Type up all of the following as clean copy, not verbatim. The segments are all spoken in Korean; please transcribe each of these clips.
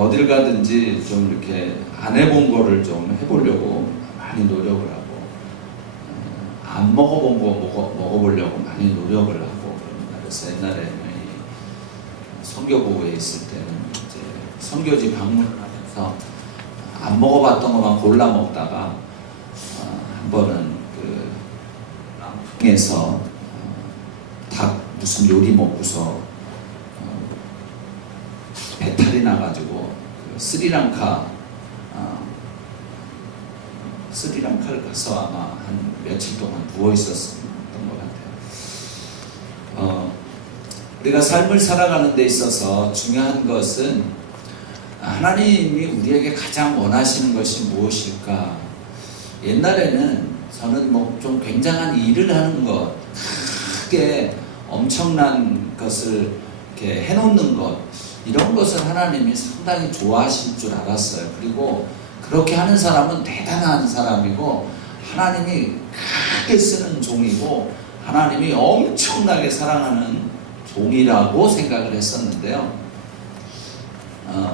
어딜 가든지 좀 이렇게 안 해본 거를 좀 해보려고 많이 노력을 하고, 안 먹어본 거 먹어보려고 많이 노력을 하고 그럽니다. 그래서 옛날에 선교부에 있을 때는 이제 선교지 방문을 하면서 안 먹어봤던 것만 골라 먹다가 한 번은 그 남풍에서 닭 무슨 요리 먹고서 배탈이 나가지고 그 스리랑카를 가서 아마 한 며칠 동안 누워 있었던 것 같아요. 우리가 삶을 살아가는 데 있어서 중요한 것은 하나님이 우리에게 가장 원하시는 것이 무엇일까? 옛날에는 저는 뭐 좀 굉장한 일을 하는 것, 크게 엄청난 것을 이렇게 해놓는 것, 이런 것을 하나님이 상당히 좋아하실 줄 알았어요. 그리고 그렇게 하는 사람은 대단한 사람이고 하나님이 크게 쓰는 종이고 하나님이 엄청나게 사랑하는 종이라고 생각을 했었는데요.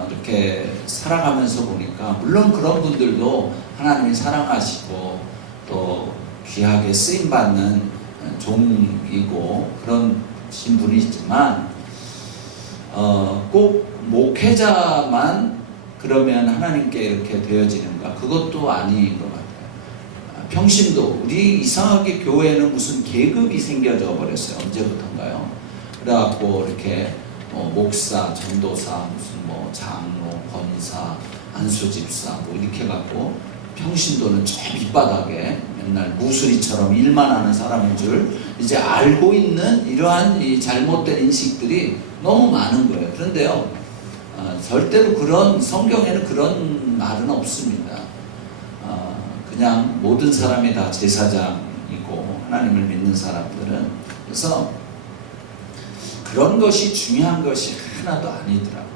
이렇게 살아가면서 보니까 물론 그런 분들도 하나님이 사랑하시고 또 귀하게 쓰임받는 종이고 그런 분이지만 꼭 목회자만 그러면 하나님께 이렇게 되어지는가? 그것도 아닌 것 같아요. 평신도 우리 이상하게 교회에는 무슨 계급이 생겨져 버렸어요. 언제부턴가요? 그래갖고 이렇게 목사, 전도사, 무슨 뭐 장로, 권사, 안수집사 뭐 이렇게 해갖고 평신도는 저 밑바닥에 맨날 무수리처럼 일만 하는 사람인 줄 이제 알고 있는 이러한 이 잘못된 인식들이 너무 많은 거예요. 그런데요, 절대로 그런 성경에는 그런 말은 없습니다. 그냥 모든 사람이 다 제사장이고 하나님을 믿는 사람들은 그래서 그런 것이 중요한 것이 하나도 아니더라고요.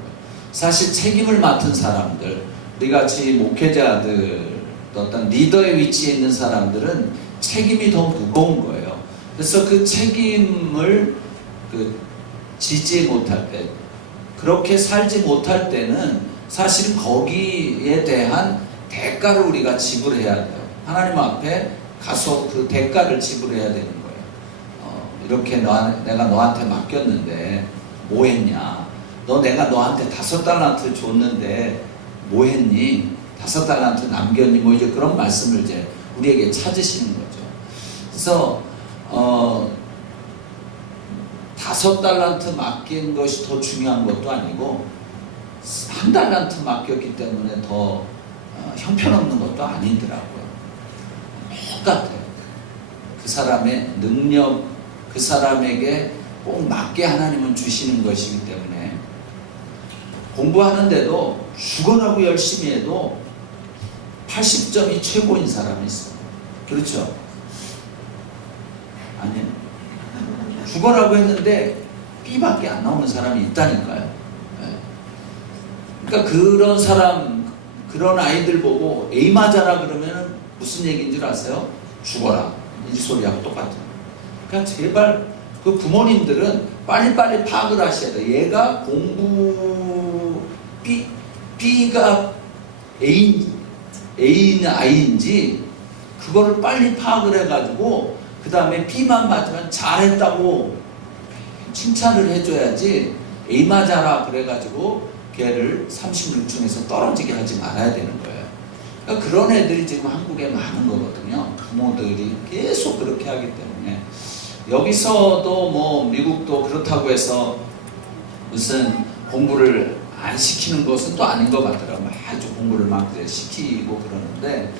사실 책임을 맡은 사람들, 우리같이 목회자들, 어떤 리더의 위치에 있는 사람들은 책임이 더 무거운 거예요. 그래서 그 책임을 지지 못할 때, 그렇게 살지 못할 때는 사실은 거기에 대한 대가를 우리가 지불해야 돼요. 하나님 앞에 가서 그 대가를 지불해야 되는 거예요. 이렇게 내가 너한테 맡겼는데 뭐 했냐? 내가 너한테 5달란트 줬는데 뭐 했니? 5달란트 남겼니? 뭐 이제 그런 말씀을 이제 우리에게 찾으시는 거죠. 그래서 5달란트 맡긴 것이 더 중요한 것도 아니고 1달란트 맡겼기 때문에 더 형편없는 것도 아니더라고요. 똑같아요. 그 사람의 능력, 그 사람에게 꼭 맞게 하나님은 주시는 것이기 때문에 공부하는데도 죽어라고 열심히 해도 80점이 최고인 사람이 있어요. 그렇죠? 아니요. 죽어라고 했는데 B밖에 안 나오는 사람이 있다니까요. 그러니까 그런 사람, 그런 아이들 보고 A 맞아라 그러면 무슨 얘기인 줄 아세요? 죽어라. 이 소리하고 똑같아요. 그러니까 제발 그 부모님들은 빨리빨리 파악을 하셔야 돼요. 얘가 공부 B가 A인 아이인지 그거를 빨리 파악을 해가지고 그 다음에 B만 맞으면 잘했다고 칭찬을 해줘야지 A 맞아라 그래가지고 걔를 36층에서 떨어지게 하지 말아야 되는 거예요. 그러니까 그런 애들이 지금 한국에 많은 거거든요. 부모들이 계속 그렇게 하기 때문에 여기서도 뭐 미국도 그렇다고 해서 무슨 공부를 안 시키는 것은 또 아닌 것 같더라고요. 아주 공부를 막 시키고 그러는데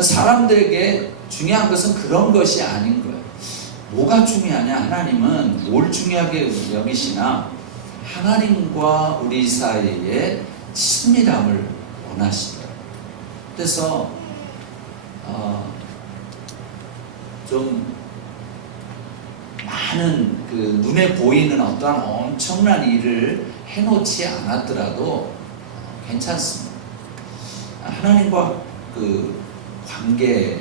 사람들에게 중요한 것은 그런 것이 아닌 거예요. 뭐가 중요하냐? 하나님은 뭘 중요하게 여기시나? 하나님과 우리 사이에 친밀함을 원하시더라고요. 그래서 좀 많은 그 눈에 보이는 어떠한 엄청난 일을 해놓지 않았더라도 괜찮습니다. 하나님과 그 관계,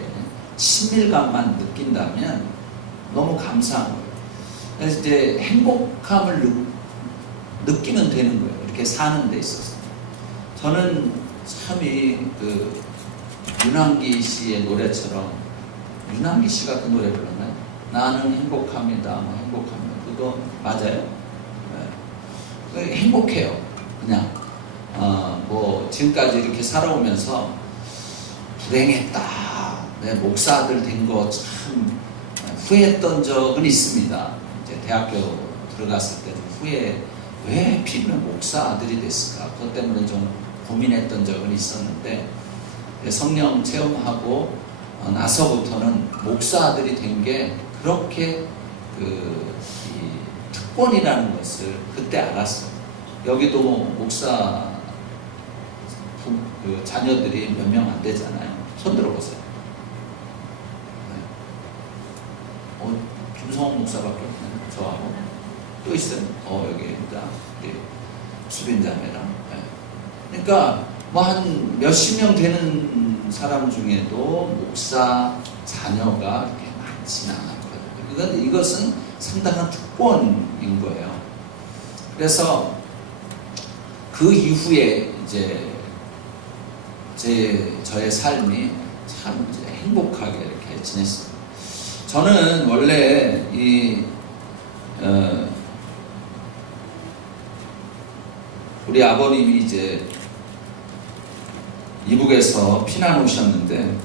친밀감만 느낀다면 너무 감사한 거예요. 그래서 이제 행복함을 느끼면 되는 거예요. 이렇게 사는 데 있어서. 저는 참이 그 윤한기 씨의 노래처럼, 윤한기 씨가 그 노래 불렀나요? 나는 행복합니다. 뭐 행복합니다. 그거 맞아요? 네. 행복해요. 그냥 뭐 지금까지 이렇게 살아오면서 불행했다, 내 목사들 된 거 참 후회했던 적은 있습니다. 이제 대학교 들어갔을 때 좀 후회, 왜 필요한 목사 아들이 됐을까? 그것 때문에 좀 고민했던 적은 있었는데, 성령 체험하고 나서부터는 목사 아들이 된 게 그렇게 이 특권이라는 것을 그때 알았어요. 여기도 목사 그 자녀들이 몇 명 안 되잖아요. 손 들어보세요. 김성원 목사밖에 없네요. 저하고 또 있어요. 여기 우리 수빈자매랑. 그러니까 뭐 한 몇십 명 되는 사람 중에도 목사 자녀가 그렇게 많지는 않았거든요. 이것은 상당한 특권인 거예요. 그래서 그 이후에 이제 저의 삶이 참 이제 행복하게 이렇게 지냈어요. 저는 원래 우리 아버님이 이제 이북에서 피난 오셨는데,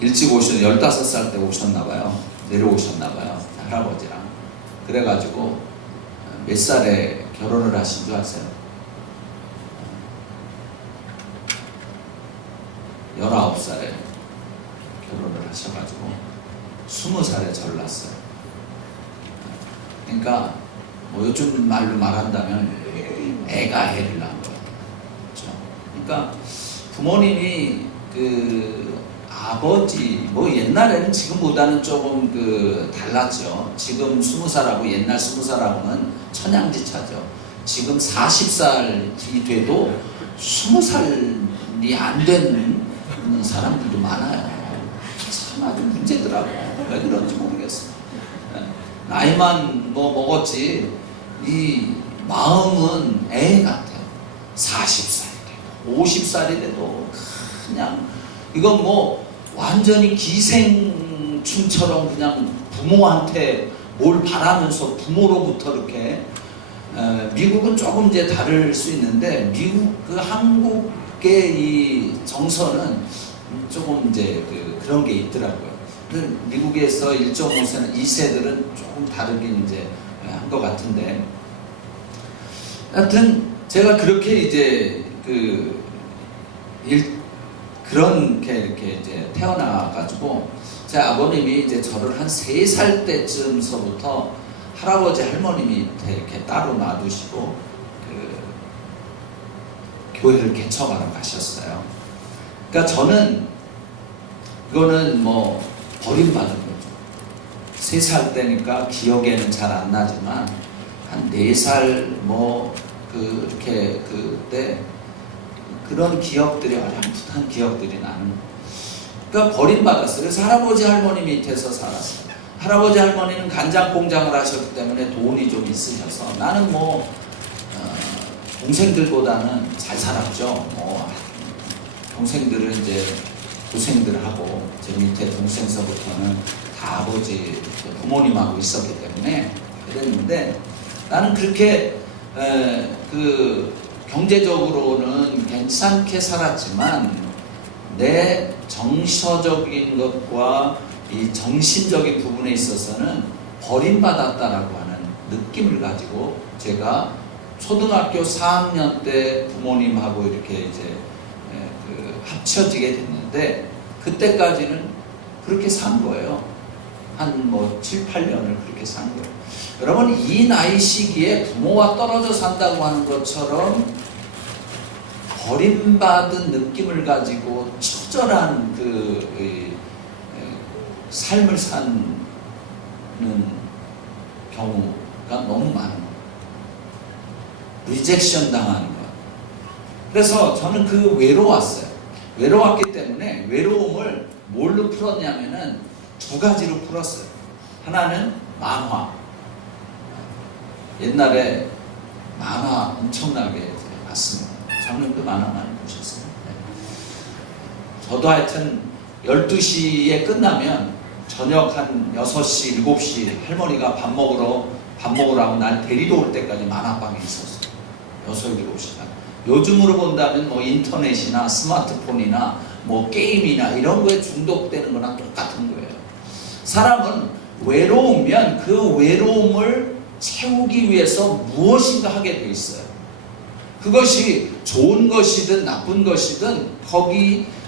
일찍 15살 때 오셨나봐요. 내려오셨나봐요. 할아버지랑. 그래가지고 몇 살에 결혼을 하신 줄 아세요? 19살에 결혼을 하셔가지고 20살에 저를 낳았어요. 그러니까 뭐 요즘 말로 말한다면 애가 애를 낳은 거예요. 그렇죠? 그러니까 부모님이 그 아버지, 뭐 옛날에는 지금보다는 조금 달랐죠. 지금 20살하고 옛날 20살하고는 천양지차죠. 지금 40살이 돼도 20살이 안 되는 사람들도 많아요. 참 아주 문제더라고요. 왜 그런지 모르겠어요. 나이만 뭐 먹었지 이 마음은 애 같아요. 40살이 돼도 50살이 돼도 그냥 이건 뭐 완전히 기생충처럼 그냥 부모한테 뭘 바라면서 부모로부터 이렇게, 미국은 조금 이제 다를 수 있는데 한국의 이 정서는 조금 이제 그런 게 있더라고요. 미국에서 1.5세는 2세들은 조금 다르긴 이제 한 것 같은데, 하여튼 제가 그렇게 이제 그렇게 이렇게 이제 태어나가지고, 제 아버님이 이제 저를 한 3살 때쯤서부터 할아버지 할머님이 이렇게 따로 놔두시고 교회를 개척하러 가셨어요. 그러니까 저는 이거는 뭐 버림받은 거죠. 3살 때니까 기억에는 잘 안 나지만 한 4살 뭐 이렇게 그때 그런 기억들이 어렴풋한 기억들이 나는 거예요. 그러니까 버림받았어요. 그래서 할아버지 할머니 밑에서 살았어요. 할아버지 할머니는 간장 공장을 하셨기 때문에 돈이 좀 있으셔서, 나는 뭐 동생들보다는 잘 살았죠. 뭐 동생들은 이제 고생들 하고, 제 밑에 동생서부터는 다 아버지 부모님하고 있었기 때문에 그랬는데, 나는 그렇게 경제적으로는 괜찮게 살았지만 내 정서적인 것과 이 정신적인 부분에 있어서는 버림받았다라고 하는 느낌을 가지고, 제가 초등학교 4학년 때 부모님하고 이렇게 이제 합쳐지게 됐는데, 그때까지는 그렇게 산 거예요. 한 뭐 7, 8년을 그렇게 산 거예요. 여러분, 이 나이 시기에 부모와 떨어져 산다고 하는 것처럼 버림받은 느낌을 가지고 처절한 삶을 사는 경우가 너무 많은 거예요. 리젝션 당하는 거예요. 그래서 저는 외로웠어요. 외로웠기 때문에 외로움을 뭘로 풀었냐면은 2가지로 풀었어요. 하나는 만화. 옛날에 만화 엄청나게 봤습니다. 장면도 만화 많이 보셨어요. 저도 하여튼 12시에 끝나면 저녁 한 6시, 7시 할머니가 밥 먹으라고 날 데리러 올 때까지 만화방에 있었어요. 6, 7시간. 요즘으로 본다면 뭐 인터넷이나 스마트폰이나 뭐 게임이나 이런 거에 중독되는 거랑 똑같은 거예요. 사람은 외로우면 그 외로움을 채우기 위해서 무엇인가 하게 돼 있어요. 그것이 좋은 것이든 나쁜 것이든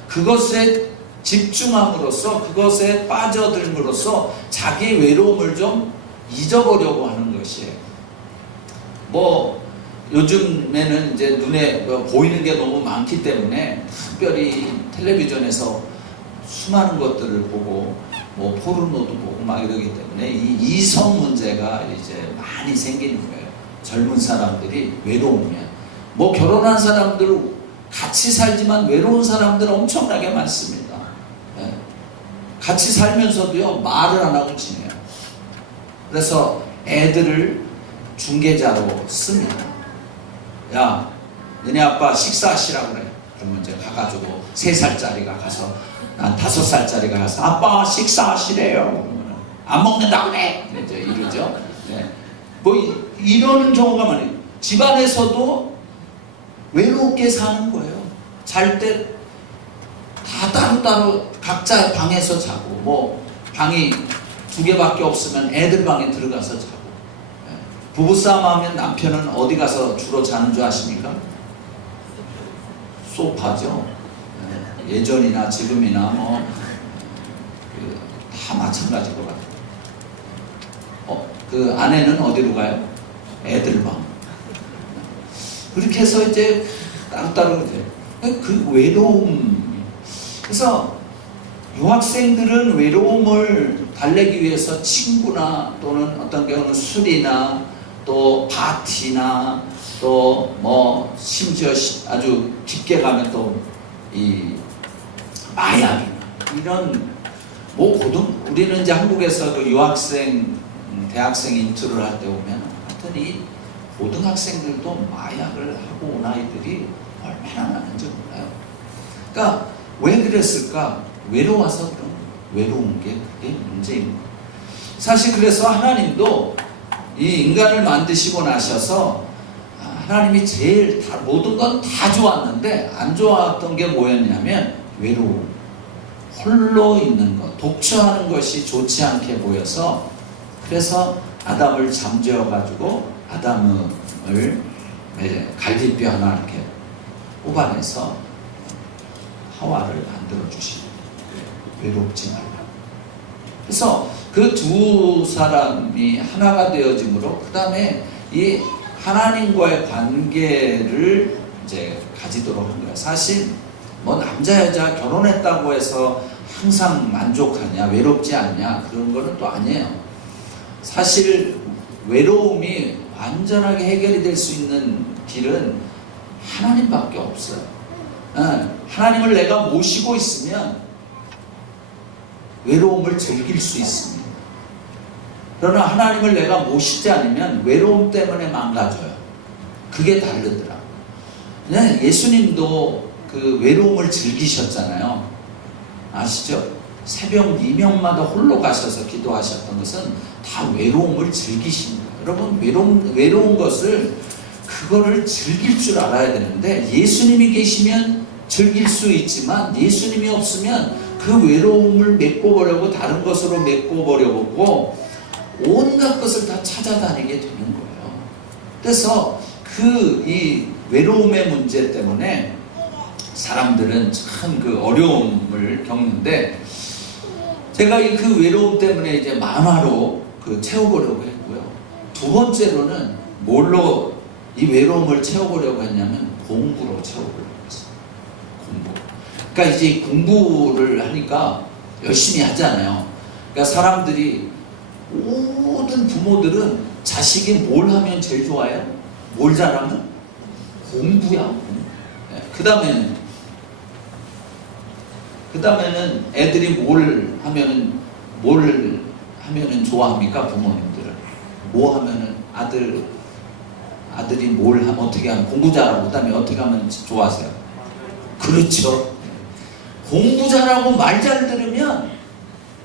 그것에 집중함으로써 그것에 빠져들므로써 자기 외로움을 좀 잊어보려고 하는 것이에요. 뭐 요즘에는 이제 눈에 보이는 게 너무 많기 때문에 특별히 텔레비전에서 수많은 것들을 보고 뭐 포르노도 보고 막 이러기 때문에 이 이성 문제가 이제 많이 생기는 거예요. 젊은 사람들이 외로우면 뭐 결혼한 사람들 같이 살지만 외로운 사람들 엄청나게 많습니다. 같이 살면서도요 말을 안 하고 지내요. 그래서 애들을 중개자로 씁니다. 야, 너네 아빠 식사하시라고 그래. 그러면 이제 가가지고 3살짜리가 가서 난 5살짜리가 가서 아빠 식사하시래요. 안 먹는다고 그래. 이제 이러죠. 네. 뭐 이러는 경우가 많아요. 집안에서도 외롭게 사는 거예요. 잘 때 다 따로따로 각자 방에서 자고 뭐 방이 2개밖에 없으면 애들 방에 들어가서 자고 부부싸움 하면 남편은 어디 가서 주로 자는 줄 아십니까? 소파죠. 예전이나 지금이나 뭐 다 마찬가지일 것 같아요. 그 아내는 어디로 가요? 애들 방. 그렇게 해서 이제 따로따로 이제 그 외로움. 그래서 유학생들은 외로움을 달래기 위해서 친구나 또는 어떤 경우는 술이나 또 파티나 또 뭐 심지어 아주 깊게 가면 또 이 마약이나 이런 뭐 우리는 이제 한국에서 그 유학생 대학생 인터뷰를 할 때 보면 하여튼 이 고등학생들도 마약을 하고 온 아이들이 얼마나 많은지 몰라요. 그러니까 왜 그랬을까? 외로워서 그런 거예요. 외로운 게 그게 문제입니다. 사실 그래서 하나님도 이 인간을 만드시고 나셔서 하나님이 제일 모든 건 다 좋았는데 안 좋았던 게 뭐였냐면 외로움, 홀로 있는 것, 독처하는 것이 좋지 않게 보여서 그래서 아담을 잠재워 가지고 아담을 갈비뼈 하나 이렇게 뽑아내서 하와를 만들어 주시고 외롭지 말라. 그래서 그 두 사람이 하나가 되어짐으로 그 다음에 이 하나님과의 관계를 이제 가지도록 한 거예요. 사실 뭐 남자 여자 결혼했다고 해서 항상 만족하냐 외롭지 않냐 그런 거는 또 아니에요. 사실 외로움이 완전하게 해결이 될 수 있는 길은 하나님밖에 없어요. 하나님을 내가 모시고 있으면 외로움을 즐길 수 있습니다. 그러나 하나님을 내가 모시지 않으면 외로움 때문에 망가져요. 그게 다르더라고요. 예수님도 그 외로움을 즐기셨잖아요. 아시죠? 새벽 이명마다 홀로 가셔서 기도하셨던 것은 다 외로움을 즐기신 거예요. 여러분 외로운 것을 그거를 즐길 줄 알아야 되는데 예수님이 계시면 즐길 수 있지만 예수님이 없으면 그 외로움을 메꿔보려고 다른 것으로 메꿔보려고 온갖 것을 다 찾아다니게 되는 거예요. 그래서 이 외로움의 문제 때문에 사람들은 참 그 어려움을 겪는데 제가 그 외로움 때문에 이제 만화로 채워보려고 했고요. 두 번째로는 뭘로 이 외로움을 채워보려고 했냐면 공부로 채워보려고 했어요. 공부. 그러니까 이제 공부를 하니까 열심히 하잖아요. 그러니까 사람들이 모든 부모들은 자식이 뭘 하면 제일 좋아해요? 뭘 잘하면? 공부야. 그 다음에는 애들이 뭘 하면은 좋아합니까? 부모님들은 뭐 하면은 아들이 뭘 하면 어떻게 하면 공부 잘하고 그다음에 어떻게 하면 좋아하세요? 그렇죠. 공부 잘하고 말 잘 들으면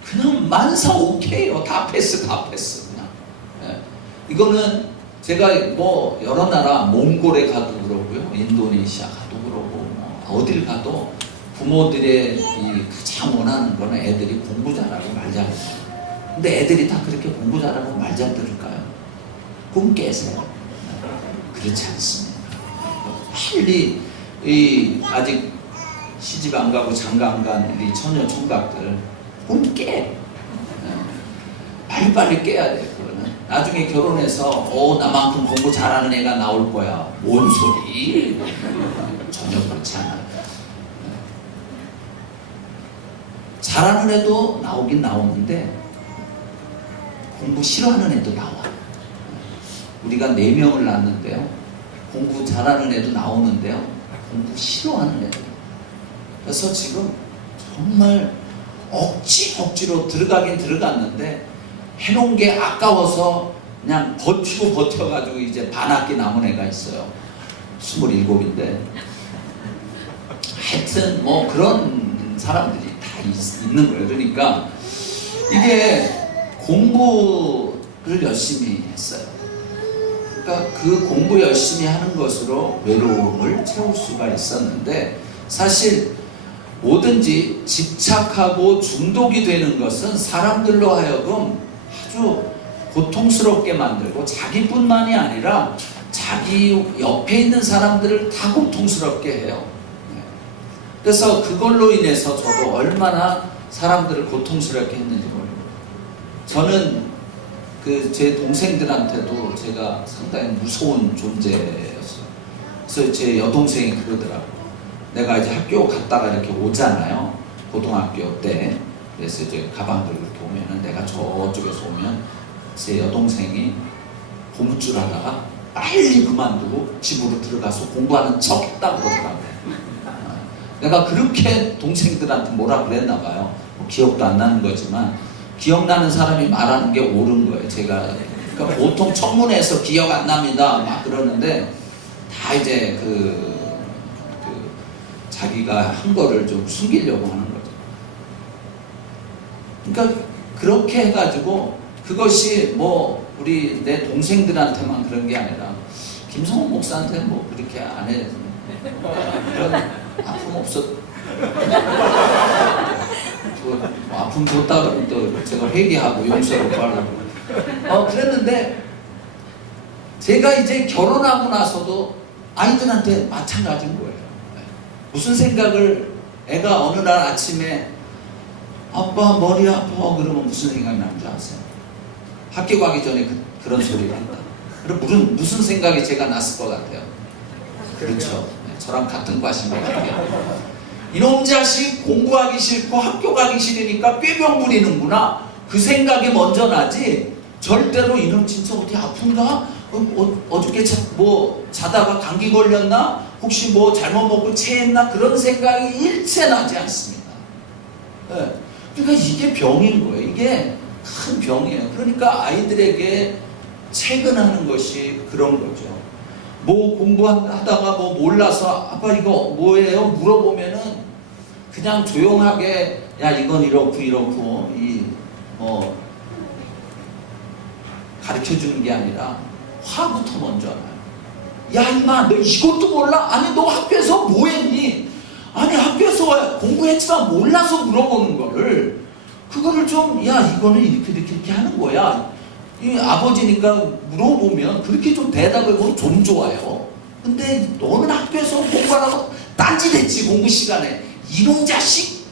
그냥 만사 오케이요. 다 패스 그냥. 이거는 제가 뭐 여러 나라 몽골에 가도 그러고요, 인도네시아 가도 그러고 뭐 어딜 가도 부모들의 이 가장 원하는 거는 애들이 공부 잘하고 말 잘 들어요. 근데 애들이 다 그렇게 공부 잘하고 말 잘 들을까요? 꿈 깨세요. 그렇지 않습니다. 빨리 아직 시집 안 가고 장가 안 간 우리 처녀 총각들 꿈 깨. 빨리빨리 깨야 돼. 그거는 나중에 결혼해서 나만큼 공부 잘하는 애가 나올 거야. 뭔 소리? 전혀 그렇지 않아. 잘하는 애도 나오긴 나오는데 공부 싫어하는 애도 나와. 우리가 4명을 낳았는데요, 공부 잘하는 애도 나오는데요, 공부 싫어하는 애도. 그래서 지금 정말 억지로 들어가긴 들어갔는데 해놓은 게 아까워서 그냥 버텨가지고 이제 반학기 남은 애가 있어요. 27인데. 하여튼 뭐 그런 사람들이 다 있는 거예요. 그러니까 이게 공부를 열심히 했어요. 그러니까 그 공부 열심히 하는 것으로 외로움을 채울 수가 있었는데, 사실 뭐든지 집착하고 중독이 되는 것은 사람들로 하여금 아주 고통스럽게 만들고, 자기뿐만이 아니라 자기 옆에 있는 사람들을 다 고통스럽게 해요. 그래서 그걸로 인해서 저도 얼마나 사람들을 고통스럽게 했는지 모르겠어요. 저는 제 동생들한테도 제가 상당히 무서운 존재였어요. 그래서 제 여동생이 그러더라고요. 내가 이제 학교 갔다가 이렇게 오잖아요. 고등학교 때. 그래서 이제 가방들 이렇게 오면은, 내가 저쪽에서 오면 제 여동생이 고무줄 하다가 빨리 그만두고 집으로 들어가서 공부하는 척 했다고 그러더라고요. 내가 그렇게 동생들한테 뭐라 그랬나 봐요. 뭐 기억도 안 나는 거지만, 기억나는 사람이 말하는 게 옳은 거예요. 제가 그러니까 보통 청문회에서 기억 안 납니다 막 그러는데, 다 이제 자기가 한 거를 좀 숨기려고 하는 거죠. 그러니까 그렇게 해가지고, 그것이 뭐 내 동생들한테만 그런 게 아니라 김성호 목사한테 뭐 그렇게 안 해. 그런 아픔 없었. 아픔 줬다 그러면 또 제가 회개하고 용서를 구하려고. 그랬는데 제가 이제 결혼하고 나서도 아이들한테 마찬가지인 거예요. 무슨 생각을, 애가 어느 날 아침에 아빠 머리 아파 그러면 무슨 생각이 나는 줄 아세요? 학교 가기 전에 그런 소리를 한다. 그럼 무슨 생각이 제가 났을 것 같아요? 그렇죠. 저랑 같은 과신 것 같아요. 이놈 자식 공부하기 싫고 학교 가기 싫으니까 꾀병 부리는구나, 그 생각이 먼저 나지, 절대로 이놈 진짜 어디 아픈가? 어저께 뭐 자다가 감기 걸렸나? 혹시 뭐 잘못 먹고 체했나? 그런 생각이 일체 나지 않습니다. 네. 그러니까 이게 병인 거예요. 이게 큰 병이에요. 그러니까 아이들에게 체근하는 것이 그런 거죠. 뭐 공부하다가 뭐 몰라서 아빠 이거 뭐예요? 물어보면은 그냥 조용하게, 야 이건 이렇고 가르쳐 주는 게 아니라 화부터 먼저 나요. 야 임마 너 이것도 몰라? 아니 너 학교에서 뭐 했니? 아니 학교에서 공부했지만 몰라서 물어보는 거를, 그거를 좀, 야 이거는 이렇게 하는 거야. 이 아버지니까 물어보면 그렇게 좀 대답을 보면 좀 좋아요. 근데 너는 학교에서 공부하라고 딴짓했지 공부 시간에. 이놈 자식!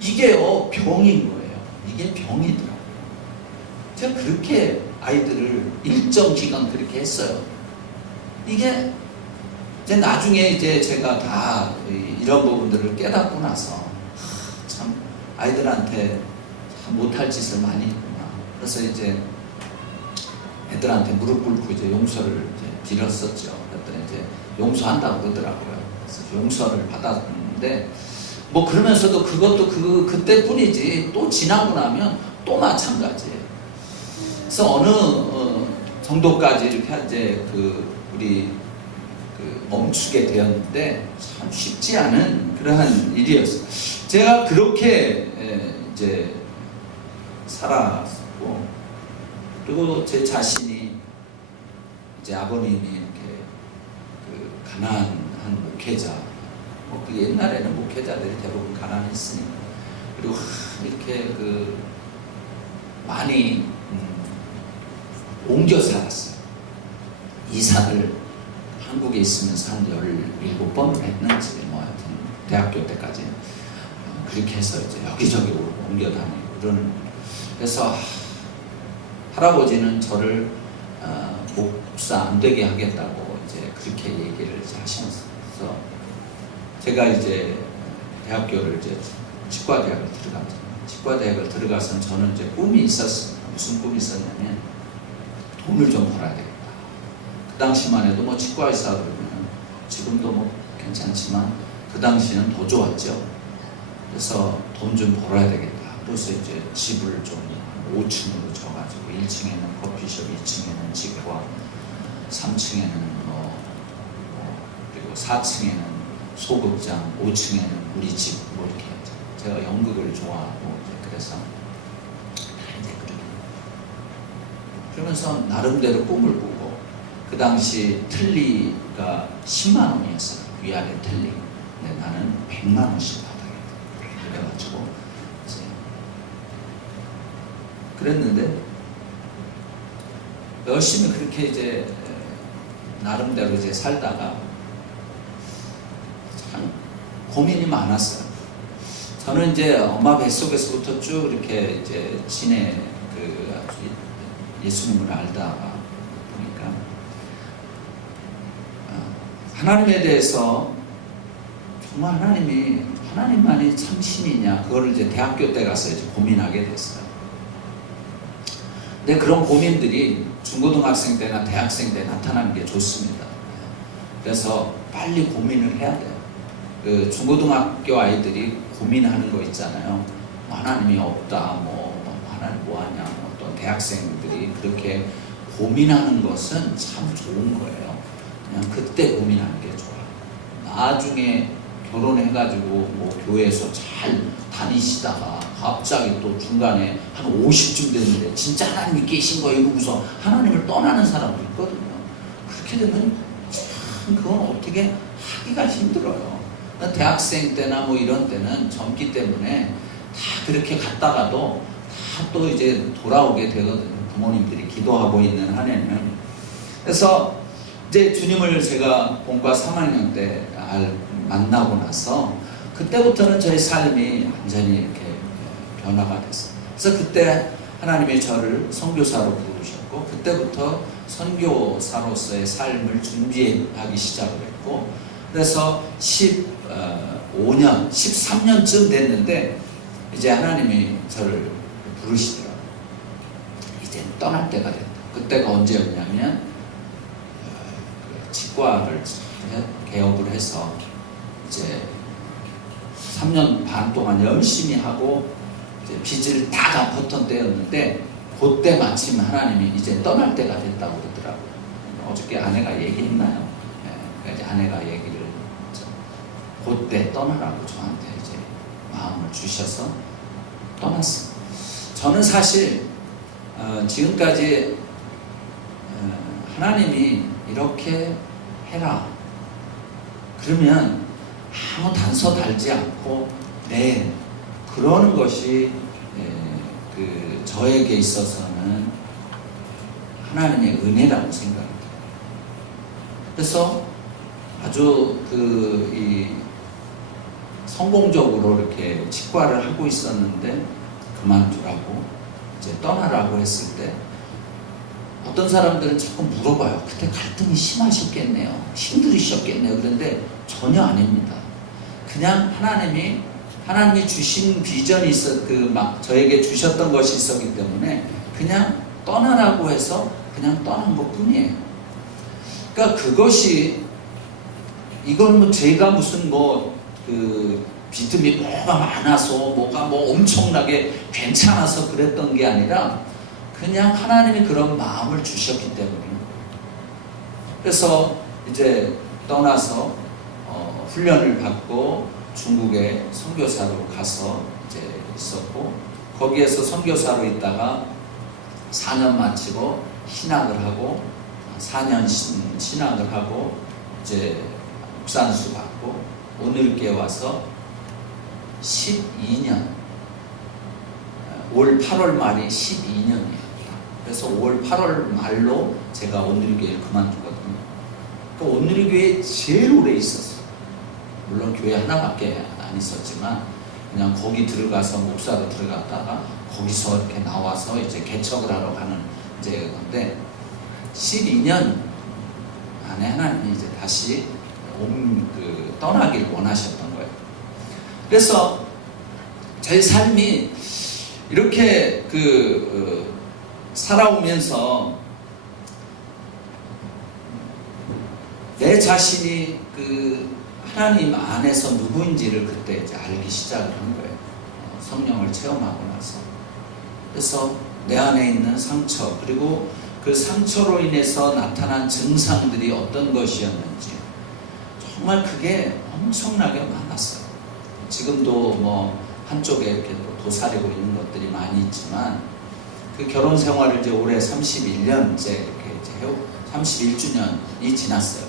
이게요 병인 거예요. 이게 병이더라고요. 제가 그렇게 아이들을 일정 기간 그렇게 했어요. 이게 이제 나중에 이제 제가 다 이런 부분들을 깨닫고 나서 참 아이들한테 참 못할 짓을 많이 했구나. 그래서 이제 애들한테 무릎 꿇고 이제 용서를 이제 빌었었죠. 그랬더니 이제 용서한다고 그러더라고요. 그래서 용서를 받았는데, 뭐 그러면서도 그것도 그때뿐이지 또 지나고 나면 또 마찬가지예요. 그래서 정도까지 이렇게 이제 우리 멈추게 되었는데 참 쉽지 않은 그러한 일이었어요. 제가 그렇게 이제 살았고, 그리고 제 자신이 이제 아버님이 이렇게 가난한 목회자, 그 옛날에는 목회자들이 대부분 가난했으니까, 그리고 이렇게 많이 옮겨 살았어요. 이사를 한국에 있으면서 한 17번을 했는지, 뭐 하여튼 대학교 때까지 그렇게 해서 이제 여기저기 옮겨 다니고 그러는. 그래서 할아버지는 저를 목사 안 되게 하겠다고 이제 그렇게 얘기를 하시면서, 제가 이제 대학교를 이제 치과대학을 들어갔잖아요. 치과대학을 들어가서 저는 이제 꿈이 있었어요. 무슨 꿈이 있었냐면 돈을 좀 벌어야 되겠다. 그 당시만 해도 뭐 치과의사 그러면 지금도 뭐 괜찮지만 그 당시는 더 좋았죠. 그래서 돈 좀 벌어야 되겠다. 그래서 이제 집을 좀 5층으로 져가지고 1층에는 커피숍, 2층에는 치과, 3층에는 그리고 4층에는 소극장, 5층에는 우리 집, 뭐 이렇게 했죠. 제가 연극을 좋아하고 그래서 이제 그러면서 나름대로 꿈을 꾸고, 그 당시 틀니가 10만 원이었어요. 위아래 틀니. 근데 나는 100만 원씩 받아야겠다. 그래가지고 이제 그랬는데 열심히 그렇게 이제 나름대로 이제 살다가 참 고민이 많았어요. 저는 이제 엄마 뱃속에서부터 쭉 이렇게 이제 진해 예수님을 알다가 보니까 하나님에 대해서 정말 하나님만이 참 신이냐, 그거를 이제 대학교 때 가서 이제 고민하게 됐어요. 근데 그런 고민들이 중고등학생 때나 대학생 때 나타나는 게 좋습니다. 그래서 빨리 고민을 해야 돼요. 중고등학교 아이들이 고민하는 거 있잖아요. 하나님이 없다, 하나님 뭐하냐, 어떤 대학생들이 그렇게 고민하는 것은 참 좋은 거예요. 그냥 그때 고민하는 게 좋아요. 나중에 결혼해가지고 교회에서 잘 다니시다가 갑자기 또 중간에 한 50쯤 됐는데 진짜 하나님이 계신 거 이러고서 하나님을 떠나는 사람도 있거든요. 그렇게 되면 참 그건 어떻게 하기가 힘들어요. 대학생 때나 이런 때는 젊기 때문에 다 그렇게 갔다가도 다 또 이제 돌아오게 되거든요. 부모님들이 기도하고 있는 한에는. 그래서 이제 주님을 제가 본과 3학년 때 만나고 나서 그때부터는 저의 삶이 완전히 이렇게 변화가 됐어요. 그래서 그때 하나님이 저를 선교사로 부르셨고, 그때부터 선교사로서의 삶을 준비하기 시작을 했고, 그래서 15년, 13년쯤 됐는데 이제 하나님이 저를 부르시더라고요. 이제 떠날 때가 됐다. 그때가 언제였냐면 치과를 개업을 해서 이제 3년 반 동안 열심히 하고 이제 빚을 다 갚았던 때였는데, 그때 마침 하나님이 이제 떠날 때가 됐다고 그러더라고요. 어저께 아내가 얘기했나요? 네, 이제 아내가 얘기를 그때 떠나라고 저한테 이제 마음을 주셔서 떠났습니다. 저는 사실 지금까지 하나님이 이렇게 해라 그러면 아무 단서 달지 않고 그러는 것이 저에게 있어서는 하나님의 은혜라고 생각합니다. 그래서 아주 성공적으로 이렇게 치과를 하고 있었는데 그만두라고 이제 떠나라고 했을 때 어떤 사람들은 자꾸 물어봐요. 그때 갈등이 심하셨겠네요. 힘들으셨겠네요. 그런데 전혀 아닙니다. 그냥 하나님이 주신 비전이 저에게 주셨던 것이 있었기 때문에 그냥 떠나라고 해서 그냥 떠난 것 뿐이에요. 그러니까 이건 제가 무슨 믿음이 뭐가 많아서 엄청나게 괜찮아서 그랬던 게 아니라 그냥 하나님이 그런 마음을 주셨기 때문에. 그래서 이제 떠나서 훈련을 받고 중국에 선교사로 가서 이제 있었고, 거기에서 선교사로 있다가 4년 마치고 신학을 하고 4년 신학을 하고 이제 목산수 받고 오늘께 와서 12년, 올 8월 말이 12년이에요. 그래서 올 8월 말로 제가 온누리교회를 그만두거든요. 그러니까 온누리교회에 제일 오래 있었어요. 물론 교회 하나밖에 안 있었지만 그냥 거기 들어가서 목사로 들어갔다가 거기서 이렇게 나와서 이제 개척을 하러 가는 이제 건데, 12년 안에 하나님이 이제 다시 떠나길 원하셨던 거예요. 그래서 제 삶이 이렇게 살아오면서 내 자신이 하나님 안에서 누구인지를 그때 이제 알기 시작을 한 거예요. 성령을 체험하고 나서. 그래서 내 안에 있는 상처, 그리고 그 상처로 인해서 나타난 증상들이 어떤 것이었는지, 정말 그게 엄청나게 많았어요. 지금도 뭐 한쪽에 이렇게 도사리고 있는 것들이 많이 있지만, 그 결혼 생활을 이제 올해 31년째 이렇게 이제 31주년이 지났어요.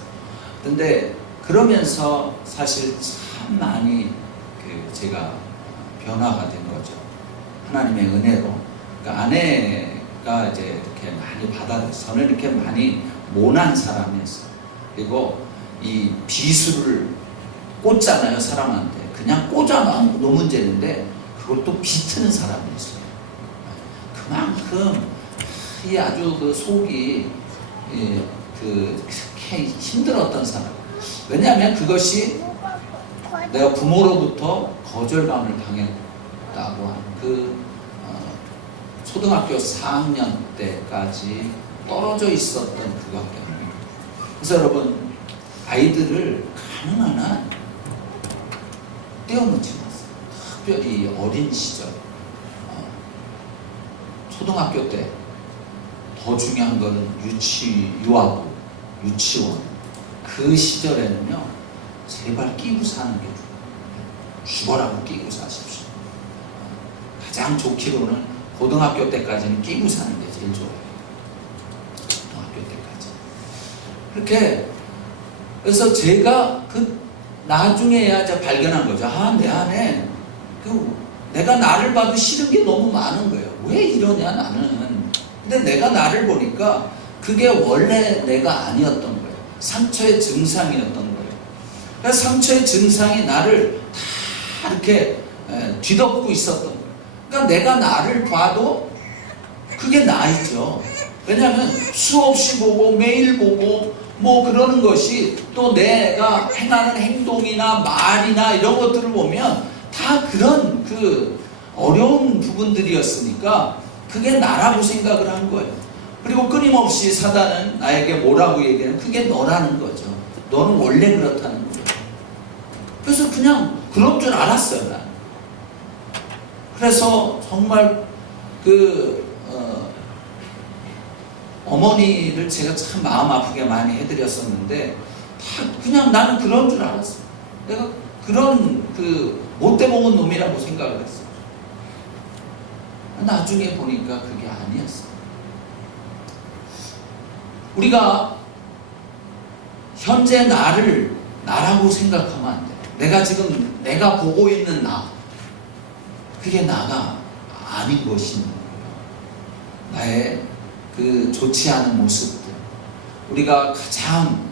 근데 그러면서 사실 참 많이 제가 변화가 된 거죠. 하나님의 은혜로. 그러니까 아내가 이제 이렇게 많이 받아들여서, 저는 이렇게 많이 모난 사람이었어요. 그리고 이 비수를 꽂잖아요, 사람한테. 그냥 꽂아만 노 문제인데 그걸 또 비트는 사람이었어요. 그만큼 이 아주 속이 그렇게 힘들었던 사람. 왜냐하면 그것이 내가 부모로부터 거절감을 당했다고 하는 초등학교 4학년 때까지 떨어져 있었던 그것 때문에. 그래서 여러분, 아이들을 가능한 한 떼어놓지 마세요. 특별히 어린 시절, 초등학교 때 더 중요한 거는 유아부, 유치원, 그 시절에는요, 제발 끼고 사는 게 죽어라고 끼고 사십시오. 가장 좋기로는 고등학교 때까지는 끼고 사는 게 제일 좋아요. 고등학교 때까지. 그렇게, 그래서 제가 나중에야 제가 발견한 거죠. 내 안에 내가 나를 봐도 싫은 게 너무 많은 거예요. 왜 이러냐 나는. 근데 내가 나를 보니까 그게 원래 내가 아니었던 거예요. 상처의 증상이었던 거예요. 그래서 상처의 증상이 나를 다 이렇게 뒤덮고 있었던 거예요. 그러니까 내가 나를 봐도 그게 나이죠. 왜냐하면 수없이 보고 매일 보고 뭐 그러는 것이, 또 내가 행하는 행동이나 말이나 이런 것들을 보면 다 그런 어려운 부분들이었으니까 그게 나라고 생각을 한 거예요. 그리고 끊임없이 사단은 나에게 뭐라고 얘기하면 그게 너라는 거죠. 너는 원래 그렇다는 거예요. 그래서 그냥 그런 줄 알았어요, 난. 그래서 정말 어머니를 제가 참 마음 아프게 많이 해드렸었는데, 다 그냥 나는 그런 줄 알았어요. 내가 그런 못돼 먹은 놈이라고 생각을 했어요. 나중에 보니까 그게 아니었어요. 우리가 현재 나라고 생각하면 안 돼요. 내가 보고 있는 그게 나가 아닌 것입니다. 나의 좋지 않은 모습들. 우리가 가장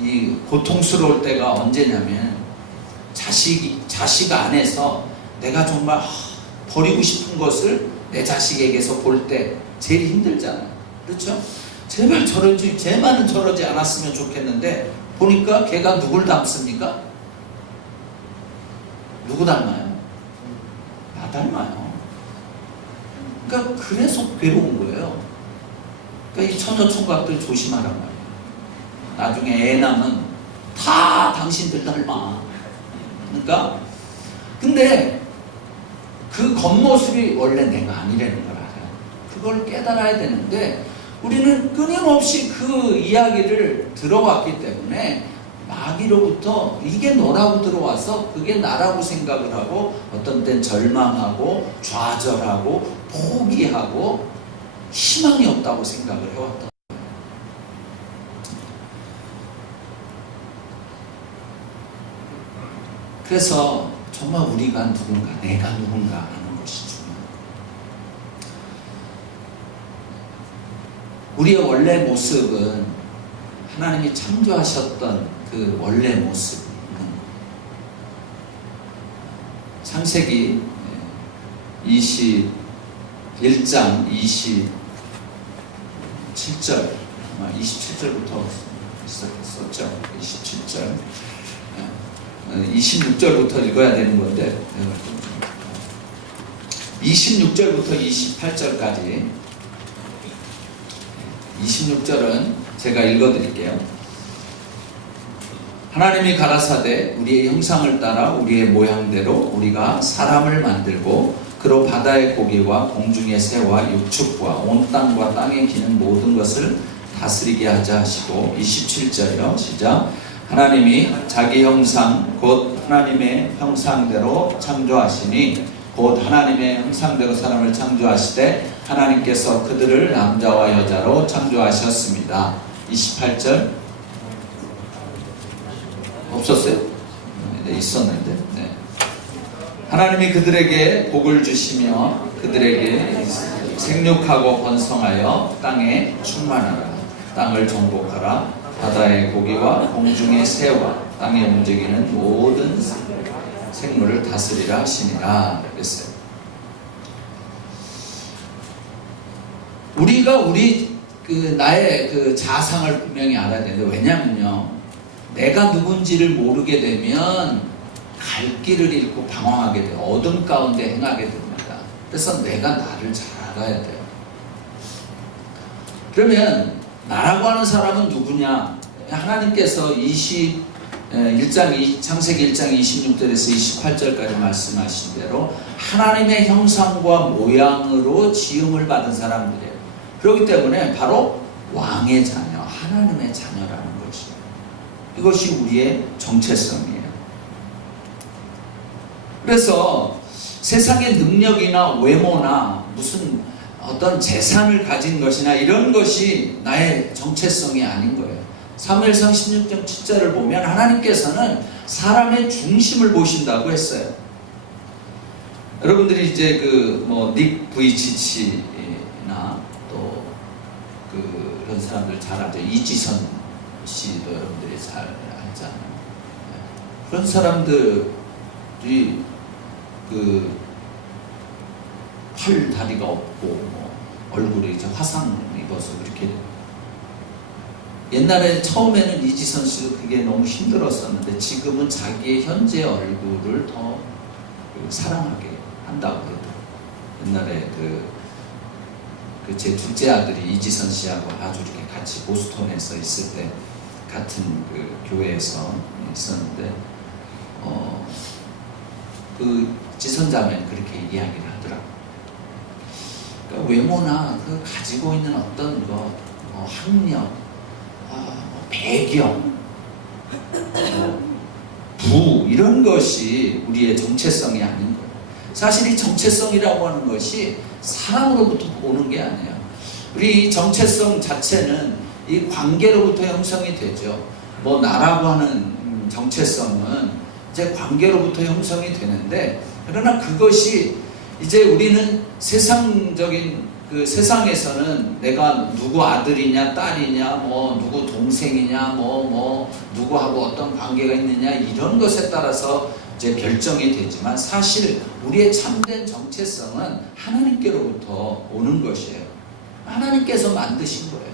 이 고통스러울 때가 언제냐면, 자식 안에서 내가 정말 버리고 싶은 것을 내 자식에게서 볼 때 제일 힘들잖아요. 그렇죠? 제발 쟤만은 저러지 않았으면 좋겠는데, 보니까 걔가 누굴 닮습니까? 누구 닮아요? 나 닮아요. 그러니까 그래서 괴로운 거예요. 그러니까 이 처녀총각들 조심하란 말이에요. 나중에 애 낳으면 다 당신들 닮아. 그러니까 근데 그 겉모습이 원래 내가 아니라는 걸 알아요. 그걸 깨달아야 되는데 우리는 끊임없이 그 이야기를 들어왔기 때문에 마귀로부터 이게 너라고 들어와서 그게 나라고 생각을 하고 어떤 땐 절망하고 좌절하고 포기하고 희망이 없다고 생각을 해왔다. 그래서 정말 우리가 누군가, 내가 누군가 하는 것이 중요해요. 우리의 원래 모습은 하나님이 창조하셨던 그 원래 모습. 창세기 21장 27절, 아마 27절부터 시작했었죠. 27절. 26절부터 읽어야 되는 건데 26절부터 28절까지 26절은 제가 읽어드릴게요. 하나님이 가라사대 우리의 형상을 따라 우리의 모양대로 우리가 사람을 만들고 그로 바다의 고기와 공중의 새와 육축과 온 땅과 땅에 기는 모든 것을 다스리게 하자 하시고 27절이요. 시작. 하나님이 자기 형상 곧 하나님의 형상대로 창조하시니 곧 하나님의 형상대로 사람을 창조하시되 하나님께서 그들을 남자와 여자로 창조하셨습니다. 28절 없었어요? 네, 있었는데 네. 하나님이 그들에게 복을 주시며 그들에게 생육하고 번성하여 땅에 충만하라. 땅을 정복하라. 바다의 고기와 공중의 새와 땅에 움직이는 모든 생물을 다스리라 하시니라 그랬어요. 우리가 나의 그 자상을 분명히 알아야 되는데, 왜냐면요, 내가 누군지를 모르게 되면 갈 길을 잃고 방황하게 돼요. 어둠 가운데 행하게 됩니다. 그래서 내가 나를 잘 알아야 돼요. 그러면 나라고 하는 사람은 누구냐? 하나님께서 창세기 1장 26절에서 28절까지 말씀하신 대로 하나님의 형상과 모양으로 지음을 받은 사람들이에요. 그렇기 때문에 바로 왕의 자녀, 하나님의 자녀라는 것이에요. 이것이 우리의 정체성이에요. 그래서 세상의 능력이나 외모나 무슨 어떤 재산을 가진 것이나 이런 것이 나의 정체성이 아닌 거예요. 사무엘상 16장 7절을 보면 하나님께서는 사람의 중심을 보신다고 했어요. 여러분들이 이제 닉 부이치치나 또 그런 사람들 잘 알죠. 이지선 씨도 여러분들이 잘 알잖아요. 그런 사람들이 팔 다리가 없고 얼굴에 이제 화상 입어서 그렇게, 옛날에 처음에는 이지선 씨도 그게 너무 힘들었었는데 지금은 자기의 현재 얼굴을 더 사랑하게 한다고 그러더라고요. 옛날에 제 둘째 아들이 이지선 씨하고 아주 이렇게 같이 보스턴에서 있을 때 같은 교회에서 있었는데 지선자매는 그렇게 이야기를 하더라고요. 그러니까 외모나 가지고 있는 어떤 학력, 배경, 부 이런 것이 우리의 정체성이 아닌 거예요. 사실 이 정체성이라고 하는 것이 사람으로부터 오는 게 아니에요. 우리 정체성 자체는 이 관계로부터 형성이 되죠. 나라고 하는 정체성은 이제 관계로부터 형성이 되는데, 그러나 그것이 이제 우리는 세상적인 세상에서는 내가 누구 아들이냐 딸이냐 누구 동생이냐 누구하고 어떤 관계가 있느냐 이런 것에 따라서 이제 결정이 되지만, 사실 우리의 참된 정체성은 하나님께로부터 오는 것이에요. 하나님께서 만드신 거예요.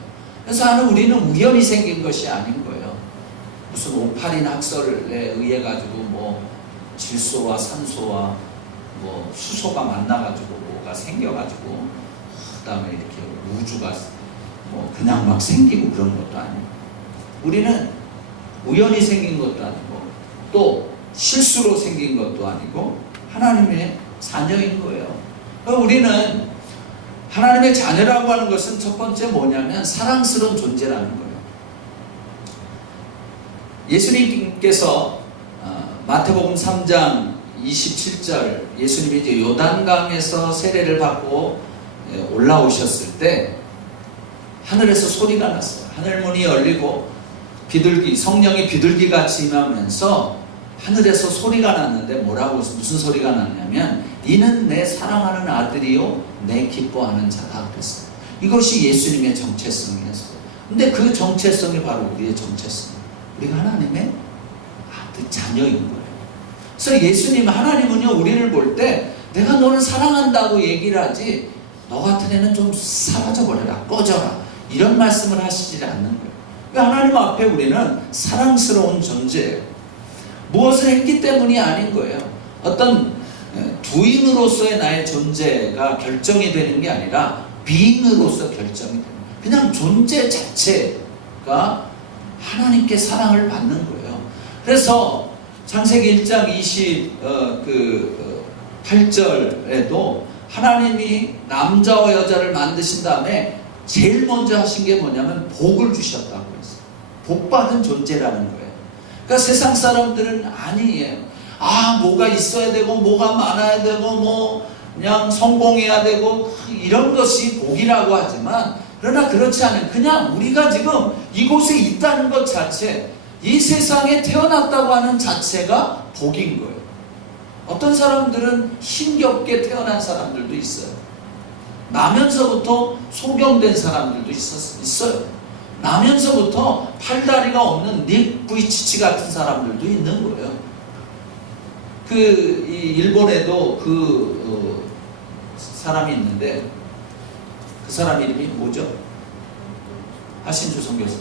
그래서 우리는 우연히 생긴 것이 아닌 거예요. 무슨 오팔인 학설에 의해 가지고 질소와 산소와 수소가 만나가지고 뭐가 생겨가지고 그 다음에 이렇게 우주가 그냥 막 생기고 그런 것도 아니고, 우리는 우연히 생긴 것도 아니고 또 실수로 생긴 것도 아니고 하나님의 자녀인 거예요. 우리는 하나님의 자녀라고 하는 것은 첫 번째 뭐냐면 사랑스러운 존재라는 거예요. 예수님께서 마태복음 3장 27절 예수님이 이제 요단강에서 세례를 받고 올라오셨을 때 하늘에서 소리가 났어요. 하늘문이 열리고 비둘기, 성령이 비둘기같이 임하면서 하늘에서 소리가 났는데 뭐라고 무슨 소리가 났냐면 이는 내 사랑하는 아들이요 내 기뻐하는 자다 그랬어요. 이것이 예수님의 정체성이었어요. 근데 그 정체성이 바로 우리의 정체성. 우리가 하나님의 아들 자녀인 거예요. 그래서 예수님 하나님은요 우리를 볼 때 내가 너를 사랑한다고 얘기를 하지 너 같은 애는 좀 사라져버려라 꺼져라 이런 말씀을 하시지 않는 거예요. 하나님 앞에 우리는 사랑스러운 존재예요. 무엇을 했기 때문이 아닌 거예요. 어떤 두인으로서의 나의 존재가 결정이 되는 게 아니라 비인으로서 결정이 되는 거예요. 그냥 존재 자체가 하나님께 사랑을 받는 거예요. 그래서 창세기 1장 28절에도 하나님이 남자와 여자를 만드신 다음에 제일 먼저 하신 게 뭐냐면 복을 주셨다고 했어요. 복 받은 존재라는 거예요. 그러니까 세상 사람들은 아니에요. 뭐가 있어야 되고 뭐가 많아야 되고 뭐 그냥 성공해야 되고 이런 것이 복이라고 하지만 그러나 그렇지 않아요. 그냥 우리가 지금 이곳에 있다는 것 자체, 이 세상에 태어났다고 하는 자체가 복인 거예요. 어떤 사람들은 힘겹게 태어난 사람들도 있어요. 나면서부터 소경된 사람들도 있어요. 나면서부터 팔다리가 없는 닉 부이치치 같은 사람들도 있는 거예요. 이 일본에도 사람이 있는데 그 사람 이름이 뭐죠? 하신주 선교사.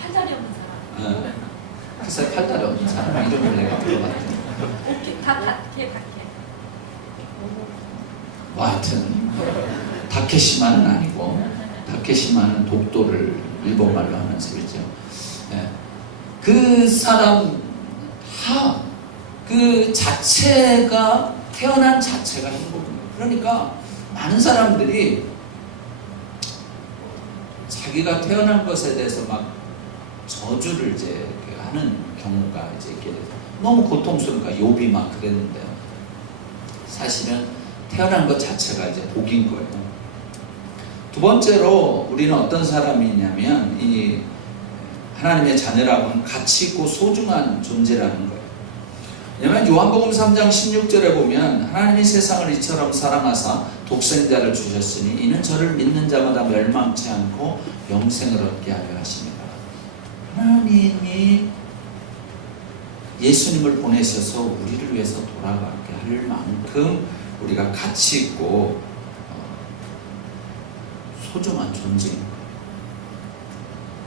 팔다리 없는 사람. 글쎄 팔다리 없는 사람 이름을 내가 물어봤더니 다케. 뭐 하여튼 다케시마는 아니고 다케시마는 독도를 일본말로 하면서 그렇죠. 그 사람 그 자체가 태어난 자체가 행복입니다. 그러니까 많은 사람들이 자기가 태어난 것에 대해서 막 저주를 이제 하는 경우가 이제 있게 돼요. 너무 고통스러우니까 욥이 막 그랬는데요. 사실은 태어난 것 자체가 이제 복인 거예요. 두 번째로 우리는 어떤 사람이냐면 이 하나님의 자녀라고 하는 가치 있고 소중한 존재라는 거예요. 왜냐하면 요한복음 3장 16절에 보면 하나님이 세상을 이처럼 사랑하사 독생자를 주셨으니 이는 저를 믿는 자마다 멸망치 않고 영생을 얻게 하려 하십니다. 하나님이 예수님을 보내셔서 우리를 위해서 돌아가게 할 만큼 우리가 가치 있고 소중한 존재인 거예요.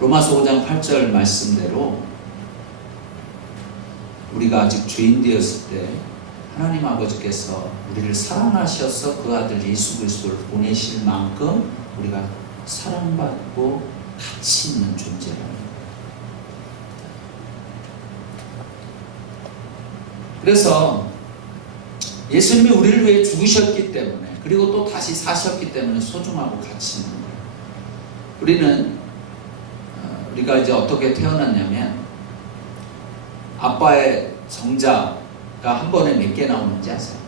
로마서 5장 8절 말씀대로 우리가 아직 죄인 되었을 때 하나님 아버지께서 우리를 사랑하셔서 그 아들 예수 그리스도를 보내실 만큼 우리가 사랑받고 가치 있는 존재라는 거예요. 그래서 예수님이 우리를 위해 죽으셨기 때문에 그리고 또 다시 사셨기 때문에 소중하고 가치 있는 거예요. 우리가 이제 어떻게 태어났냐면 아빠의 정자가 한 번에 몇 개 나오는지 아세요?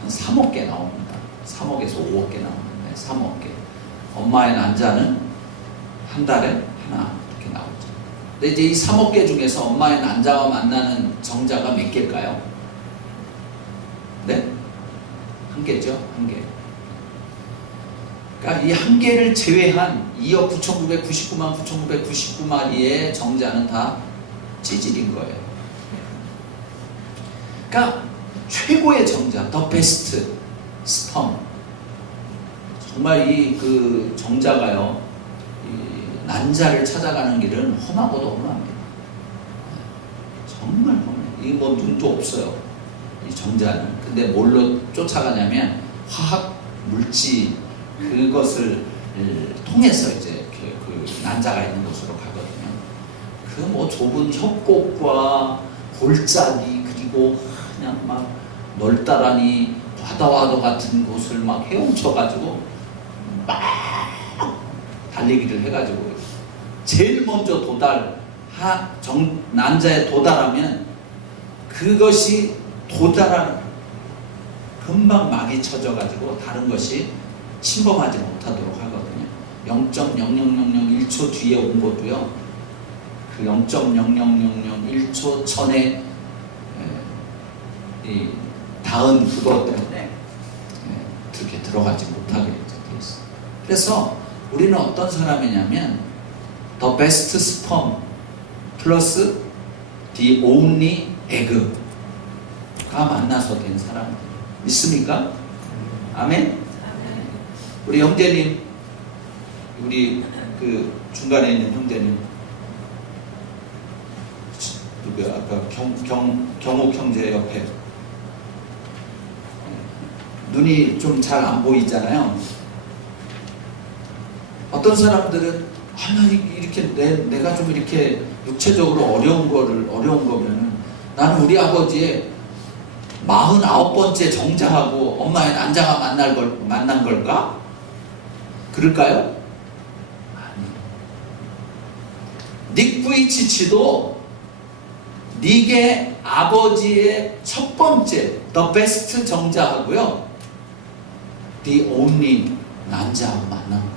한 3억 개 나옵니다. 3억에서 5억 개 나오는데 3억 개. 엄마의 난자는 한 달에 하나 이렇게 나오죠. 근데 이제 이 3억 개 중에서 엄마의 난자와 만나는 정자가 몇 개일까요? 네? 한 개죠? 한 개. 그러니까 이 한 개를 제외한 2억 9,999만 9,999마리의 정자는 다 찌질인 거예요. 그러니까 최고의 정자, the best sperm. 정말 그 정자가요, 이 난자를 찾아가는 길은 험하고도 험합니다. 정말 험해요. 이게 뭐 눈도 없어요. 이 정자는. 근데 뭘로 쫓아가냐면 화학 물질 그것을 통해서 이제 그 난자가 있는 곳으로 가거든요. 그 뭐 좁은 협곡과 골짜기 그리고 그냥 막 넓다라니 바다와도 같은 곳을 막 헤엄쳐가지고 막 달리기를 해가지고 제일 먼저 난자에 도달하면 그것이 금방 막이 쳐져가지고 다른 것이 침범하지 못하도록 하거든요. 0.00001초 뒤에 온 것도요, 그 0.00001초 전에 이 닿은 그것 때문에 그렇게 들어가지 못하게 되어 있어요. 그래서 우리는 어떤 사람이냐면 the best sperm 플러스 the only egg가 만나서 된 사람 믿습니까? 아멘? 우리 형제님, 우리 그 중간에 있는 형제님 누구야? 아까 경욱 형제 옆에 눈이 좀 잘 안 보이잖아요. 어떤 사람들은 나 이렇게 내가 좀 이렇게 육체적으로 어려운 거면은 나는 우리 아버지의 49번째 정자하고 엄마의 난자가 만난 걸까? 그럴까요? 아니. 닉 부이치치도 닉의 아버지의 첫 번째 the best 정자하고요, the only 난자하고 만난 거예요.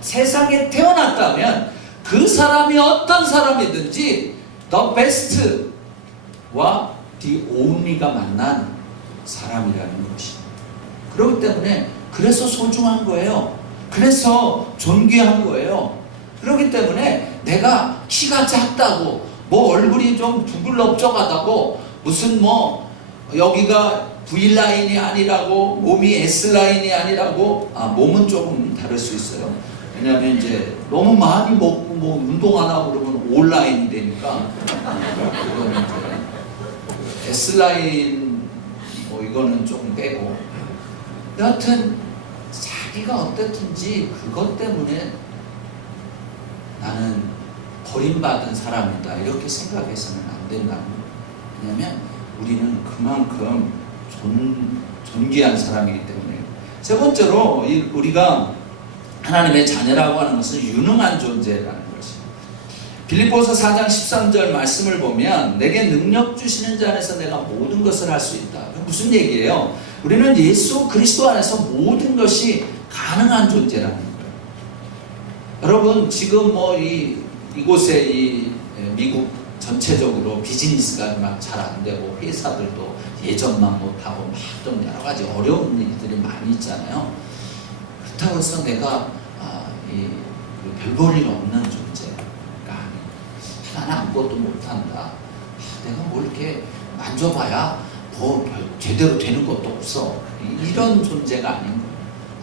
세상에 태어났다면 그 사람이 어떤 사람이든지 the best와 the only가 만난 사람이라는 것입니다. 그렇기 때문에 그래서 소중한 거예요. 그래서 존귀한 거예요. 그렇기 때문에 내가 키가 작다고, 뭐 얼굴이 좀 두글럽적하다고, 무슨 뭐 여기가 V라인이 아니라고, 몸이 S라인이 아니라고, 몸은 조금 다를 수 있어요. 왜냐하면 이제 너무 많이 먹고 뭐 운동 안 하고 그러면 O라인이 되니까, 그거는 이제 S라인 뭐 이거는 조금 빼고, 여하튼 자기가 어떻든지 그것 때문에 나는 버림받은 사람이다 이렇게 생각해서는 안 된다는 거예요. 왜냐하면 우리는 그만큼 존귀한 사람이기 때문에. 세 번째로 우리가 하나님의 자녀라고 하는 것은 유능한 존재라는 것입니다. 빌립보서 4장 13절 말씀을 보면 내게 능력 주시는 자 안에서 내가 모든 것을 할 수 있다. 무슨 얘기예요? 우리는 예수 그리스도 안에서 모든 것이 가능한 존재라는 거예요. 여러분 지금 뭐 이곳에 미국 전체적으로 비즈니스가 막 잘 안 되고 회사들도 예전만 못하고 막 좀 여러 가지 어려운 일들이 많이 있잖아요. 그렇다고 해서 내가 별 볼 일 없는 존재가 아니에요. 나는 아무것도 못한다. 내가 뭐 이렇게 만져봐야 뭐 제대로 되는 것도 없어. 이런 존재가 아닌 거예요.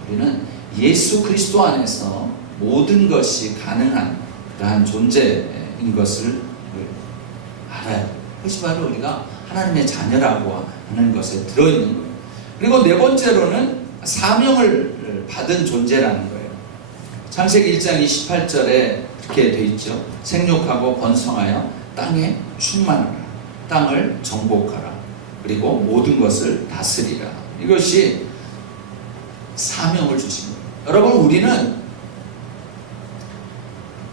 우리는 예수 그리스도 안에서 모든 것이 가능한 그러한 존재인 것을 알아야 돼요. 그것이 바로 우리가 하나님의 자녀라고 하는 것에 들어있는 거예요. 그리고 네 번째로는 사명을 받은 존재라는 거예요. 창세기 1장 28절에 이렇게 되어 있죠. 생육하고 번성하여 땅에 충만하라. 땅을 정복하라. 그리고 모든 것을 다스리라. 이것이 사명을 주신 거예요. 여러분 우리는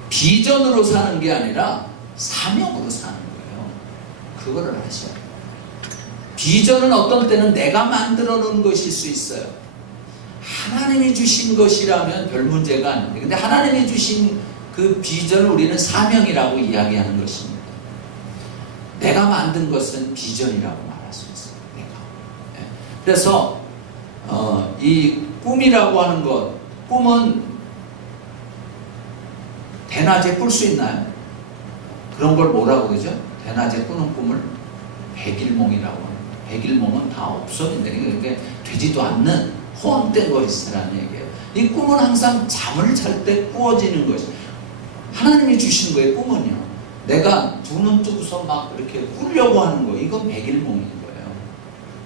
비전으로 사는 게 아니라 사명으로 사는 거예요. 그거를 아셔야 돼요. 비전은 어떤 때는 내가 만들어 놓은 것일 수 있어요. 하나님이 주신 것이라면 별 문제가 아닌데, 근데 하나님이 주신 그 비전을 우리는 사명이라고 이야기하는 것입니다. 내가 만든 것은 비전이라고 말할 수 있어요. 내가. 그래서 이 꿈이라고 하는 것, 꿈은 대낮에 꿀 수 있나요? 그런 걸 뭐라고 그러죠? 대낮에 꾸는 꿈을 백일몽이라고 합니다. 백일몽은 다 없었는데 그게 되지도 않는 허황된 것이라는 얘기예요. 이 꿈은 항상 잠을 잘 때 꾸어지는 것이 하나님이 주신 거예요. 꿈은요. 내가 두 눈 뜨고서 막 이렇게 꾸려고 하는 거, 이건 백일몽인 거예요.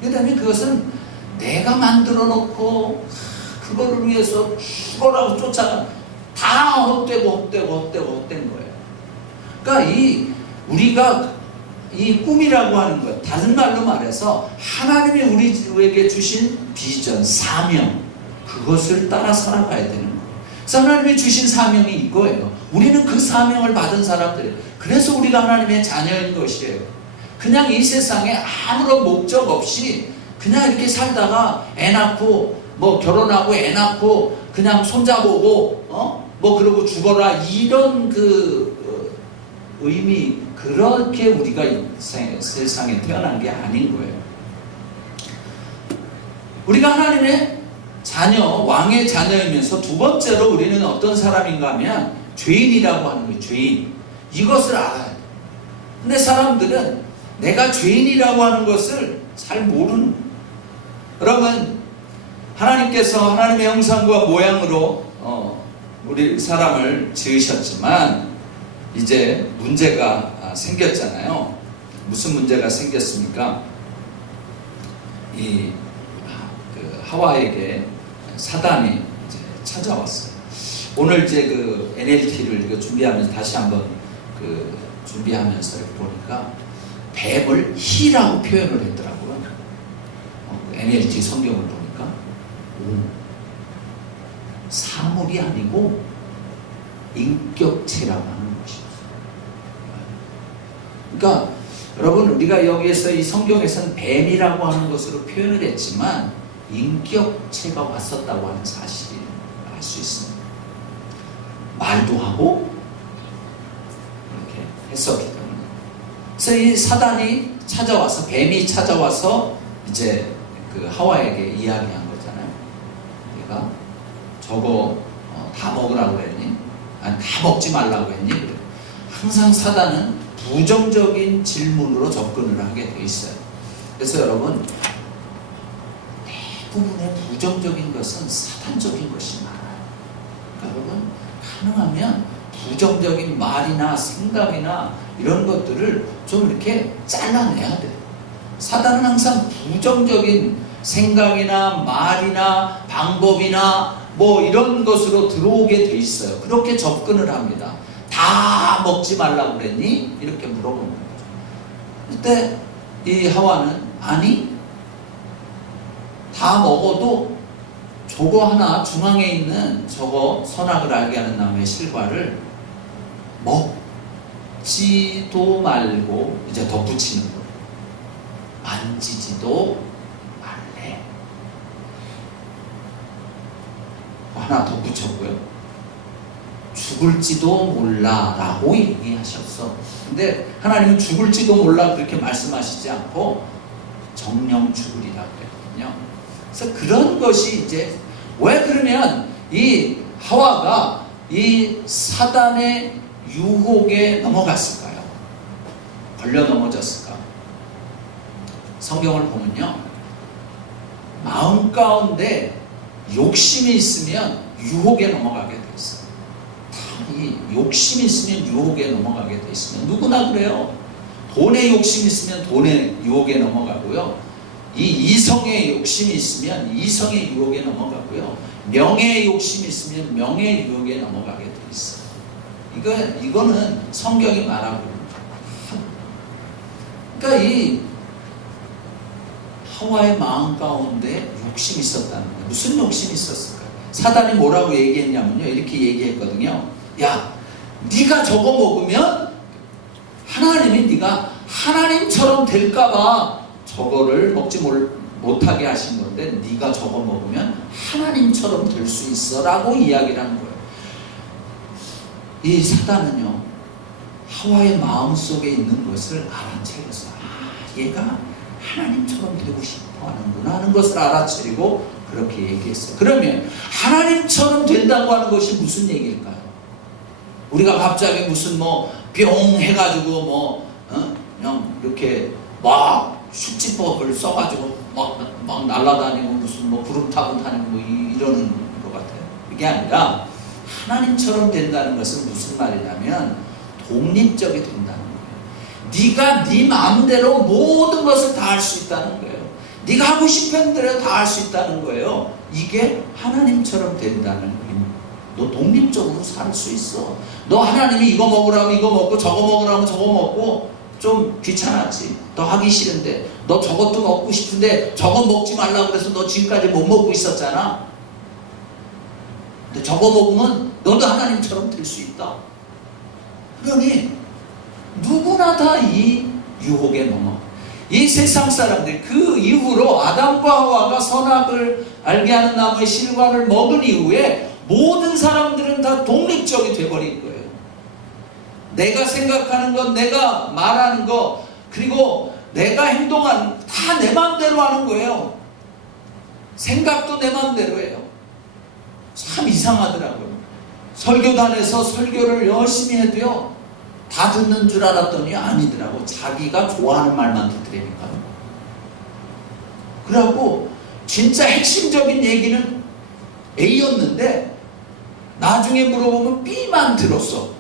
그다음에 그것은 내가 만들어 놓고 그거를 위해서 죽어라고 쫓아가 다 헛되고 헛된 거예요. 그러니까 우리가 이 꿈이라고 하는 것, 다른 말로 말해서 하나님이 우리에게 주신 비전, 사명, 그것을 따라 살아가야 되는 거예요. 그래서 하나님이 주신 사명이 이거예요. 우리는 그 사명을 받은 사람들이에요. 그래서 우리가 하나님의 자녀인 것이에요. 그냥 이 세상에 아무런 목적 없이 그냥 이렇게 살다가 애 낳고 뭐 결혼하고 애 낳고 그냥 손자보고 뭐 그러고 죽어라, 이런 의미, 그렇게 우리가 이 세상에 태어난 게 아닌 거예요. 우리가 하나님의 자녀, 왕의 자녀이면서 두 번째로 우리는 어떤 사람인가 하면 죄인이라고 하는 거예요. 죄인. 이것을 알아야 돼요. 근데 사람들은 내가 죄인이라고 하는 것을 잘 모르는 거예요. 여러분, 하나님께서 하나님의 형상과 모양으로 우리 사람을 지으셨지만 이제 문제가 생겼잖아요. 무슨 문제가 생겼습니까? 하와에게 사단이 이제 찾아왔어요. 오늘 이제 그 NLT를 준비하면서 다시 한번 준비하면서 보니까 뱀을 희라고 표현을 했더라고요. NLT 성경을 보니까 사물이 아니고 인격체라고 하는 것이었어요. 그러니까 여러분, 우리가 여기에서 이 성경에서는 뱀이라고 하는 것으로 표현을 했지만 인격체가 왔었다고 하는 사실을 알 수 있습니다. 말도 하고 이렇게 했었기 때문에. 그래서 이 사단이 찾아와서, 뱀이 찾아와서 이제 그 하와에게 이야기한 거잖아요. 내가 저거 다 먹으라고 했니? 아니, 다 먹지 말라고 했니? 항상 사단은 부정적인 질문으로 접근을 하게 돼 있어요. 그래서 여러분, 대부분의 부정적인 것은 사탄적인 것이 많아요. 그러니까 여러분, 가능하면 부정적인 말이나 생각이나 이런 것들을 좀 이렇게 잘라내야 돼요. 사단은 항상 부정적인 생각이나 말이나 방법이나 뭐 이런 것으로 들어오게 돼 있어요. 그렇게 접근을 합니다. 다 먹지 말라고 그랬니? 이렇게 물어보는 거죠. 그때 이 하와는 아니, 다 먹어도 저거 하나, 중앙에 있는 저거 선악을 알게 하는 나무의 실과를 먹지도 말고 이제 덧붙이는 거예요. 만지지도 말래. 하나 덧붙였고요. 죽을지도 몰라라고 얘기하셨어. 근데 하나님은 죽을지도 몰라 그렇게 말씀하시지 않고 정령 죽으리라 그랬거든요. 그래서 그런 것이 이제, 왜 그러면 이 하와가 이 사단의 유혹에 넘어갔을까요? 걸려 넘어졌을까? 성경을 보면요, 마음 가운데 욕심이 있으면 유혹에 넘어가게 돼 있어요. 이 욕심이 있으면 유혹에 넘어가게 돼 있으면, 누구나 그래요. 돈에 욕심이 있으면 돈의 유혹에 넘어가고요. 이 이성의 욕심이 있으면 이성의 유혹에 넘어가고요. 명예의 욕심이 있으면 명예의 유혹에 넘어가게 돼 있어요. 이거는 성경이 말하고 있는. 그러니까 이 하와의 마음 가운데 욕심이 있었다는 거예요. 무슨 욕심이 있었을까? 사단이 뭐라고 얘기했냐면요, 이렇게 얘기했거든요. 야, 네가 저거 먹으면 하나님이 네가 하나님처럼 될까봐 저거를 먹지 못하게 하신 건데, 네가 저거 먹으면 하나님처럼 될 수 있어 라고 이야기를 하는 거예요. 이 사단은요, 하와의 마음속에 있는 것을 알아채려서 얘가 하나님처럼 되고 싶어 하는구나 하는 것을 알아채리고 그렇게 얘기했어요. 그러면 하나님처럼 된다고 하는 것이 무슨 얘기일까요? 우리가 갑자기 무슨 뿅 해가지고 그냥 이렇게 막 숙지법을 써가지고 막 날아다니고 무슨 구름 타고 다니고 이러는 것 같아요. 이게 아니라 하나님처럼 된다는 것은 무슨 말이냐면 독립적이 된다는 거예요. 네가 네 마음대로 모든 것을 다 할 수 있다는 거예요. 네가 하고 싶은 대로 다 할 수 있다는 거예요. 이게 하나님처럼 된다는 거예요. 너 독립적으로 살 수 있어. 너 하나님이 이거 먹으라면 이거 먹고 저거 먹으라면 저거 먹고 좀 귀찮았지. 너 하기 싫은데, 너 저것도 먹고 싶은데 저거 먹지 말라고 그래서 너 지금까지 못 먹고 있었잖아. 근데 저거 먹으면 너도 하나님처럼 될 수 있다. 그러니 누구나 다 이 유혹에 넘어. 이 세상 사람들, 그 이후로 아담과 하와가 선악을 알게 하는 나무의 실과를 먹은 이후에 모든 사람들은 다 독립적이 돼버린 거예요. 내가 생각하는 것, 내가 말하는 것, 그리고 내가 행동하는 다 내 마음대로 하는 거예요. 생각도 내 마음대로 해요. 참 이상하더라고요. 설교단에서 설교를 열심히 해도요, 다 듣는 줄 알았더니 아니더라고. 자기가 좋아하는 말만 듣더라니까요. 그래갖고 진짜 핵심적인 얘기는 A였는데 나중에 물어보면 B만 들었어.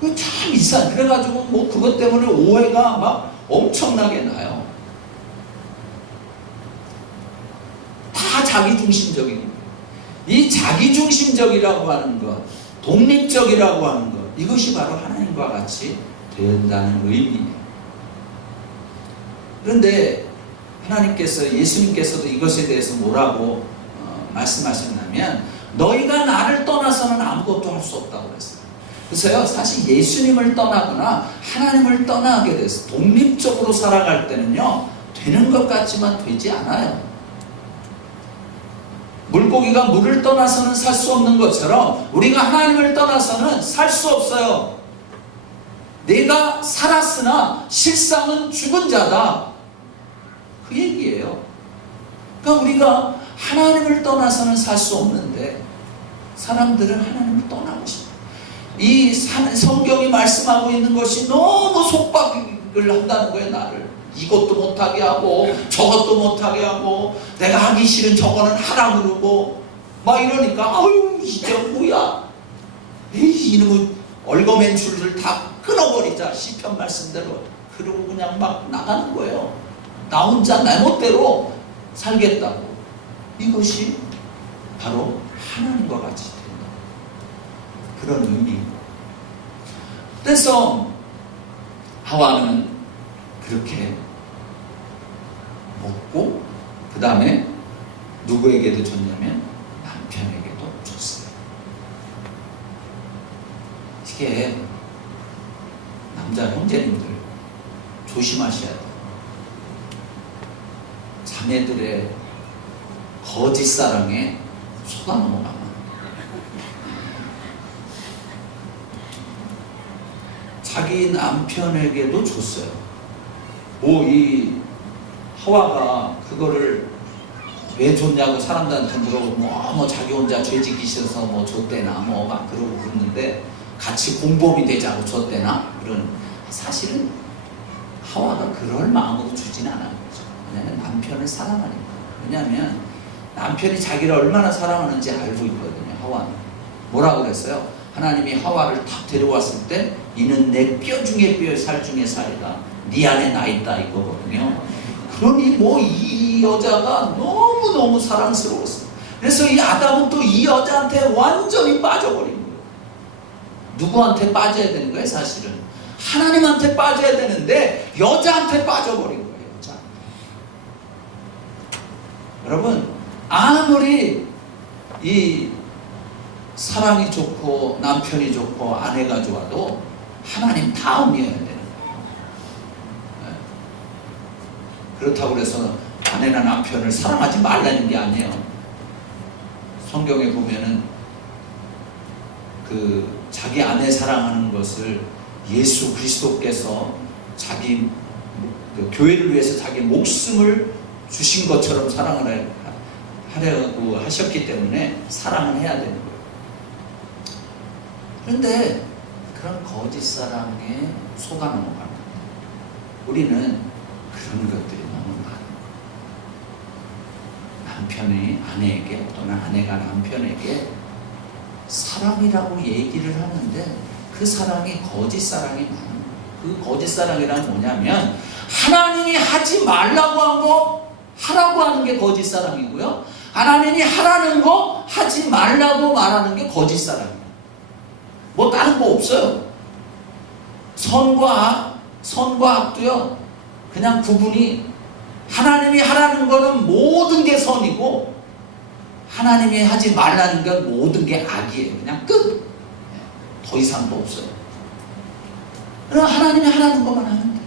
참 이상. 그래가지고 뭐 그것 때문에 오해가 막 엄청나게 나요. 다 자기중심적인 거예요. 이 자기중심적이라고 하는 것, 독립적이라고 하는 것, 이것이 바로 하나님과 같이 된다는 의미예요. 그런데 하나님께서, 예수님께서도 이것에 대해서 뭐라고 말씀하셨냐면, 너희가 나를 떠나서는 아무것도 할 수 없다고 그랬어요. 그래서요, 사실 예수님을 떠나거나 하나님을 떠나게 돼서 독립적으로 살아갈 때는요, 되는 것 같지만 되지 않아요. 물고기가 물을 떠나서는 살 수 없는 것처럼 우리가 하나님을 떠나서는 살 수 없어요. 내가 살았으나 실상은 죽은 자다. 그 얘기예요. 그러니까 우리가 하나님을 떠나서는 살 수 없는데 사람들은 하나님을 떠나고 싶어요. 이 성경이 말씀하고 있는 것이 너무 속박을 한다는 거예요. 나를 이것도 못하게 하고 저것도 못하게 하고 내가 하기 싫은 저거는 하라 그러고 막 이러니까 아유 이게 뭐야, 이놈의 얼거맨 줄을 다 끊어버리자, 시편 말씀대로. 그러고 그냥 막 나가는 거예요. 나 혼자 내 멋대로 살겠다고. 이것이 바로 하나님과 같이 된다, 그런 의미입니다. 그래서 하와는 그렇게 먹고 그 다음에 누구에게도 줬냐면 남편에게도 줬어요. 이게 남자 형제님들 조심하셔야 돼요. 자매들의 거짓 사랑에 속아 넘어가면 자기 남편에게도 줬어요. 이 하와가 그거를 왜 줬냐고 사람들한테 물어보고 뭐 자기 혼자 죄짓기 싫어서 뭐 줬대나 뭐 막 그러고 그러는데, 같이 공범이 되자고 줬대나 그런. 사실은 하와가 그럴 마음으로 주지는 않은 거죠. 왜냐하면 남편을 사랑하니까. 왜냐하면 남편이 자기를 얼마나 사랑하는지 알고 있거든요. 하와는 뭐라고 그랬어요? 하나님이 하와를 탁 데려왔을 때 이는 내 뼈 중에 뼈, 살 중에 살이다, 네 안에 나 있다 이거거든요. 그러니 뭐 이 여자가 너무너무 사랑스러웠어요. 그래서 이 아담은 또 이 여자한테 완전히 빠져버린 거예요. 누구한테 빠져야 되는 거예요? 사실은 하나님한테 빠져야 되는데 여자한테 빠져버린 거예요. 여자. 여러분, 아무리 이 사랑이 좋고 남편이 좋고 아내가 좋아도 하나님 다음이어야 되는 거예요. 그렇다고 해서 아내나 남편을 사랑하지 말라는 게 아니에요. 성경에 보면은 그 자기 아내 사랑하는 것을 예수 그리스도께서 자기 그 교회를 위해서 자기 목숨을 주신 것처럼 사랑을 하려고 하셨기 때문에 사랑을 해야 되는 거예요. 그런데 그런 거짓 사랑에 속아 넘어가는 거예요. 우리는 그런 것들이 너무 많은 거예요. 남편이 아내에게 또는 아내가 남편에게 사랑이라고 얘기를 하는데 그 사랑이 거짓 사랑이 많은 거예요. 그 거짓 사랑이란 뭐냐면 하나님이 하지 말라고 한 거 하라고 하는 게 거짓 사랑이고요, 하나님이 하라는 거 하지 말라고 말하는 게 거짓 사랑이에요. 뭐 다른 거 없어요. 선과 선과 악도요, 그냥 구분이, 하나님이 하라는 거는 모든 게 선이고 하나님이 하지 말라는 건 모든 게 악이에요. 그냥 끝. 더 이상도 없어요. 그럼 하나님이 하라는 것만 하면 돼요.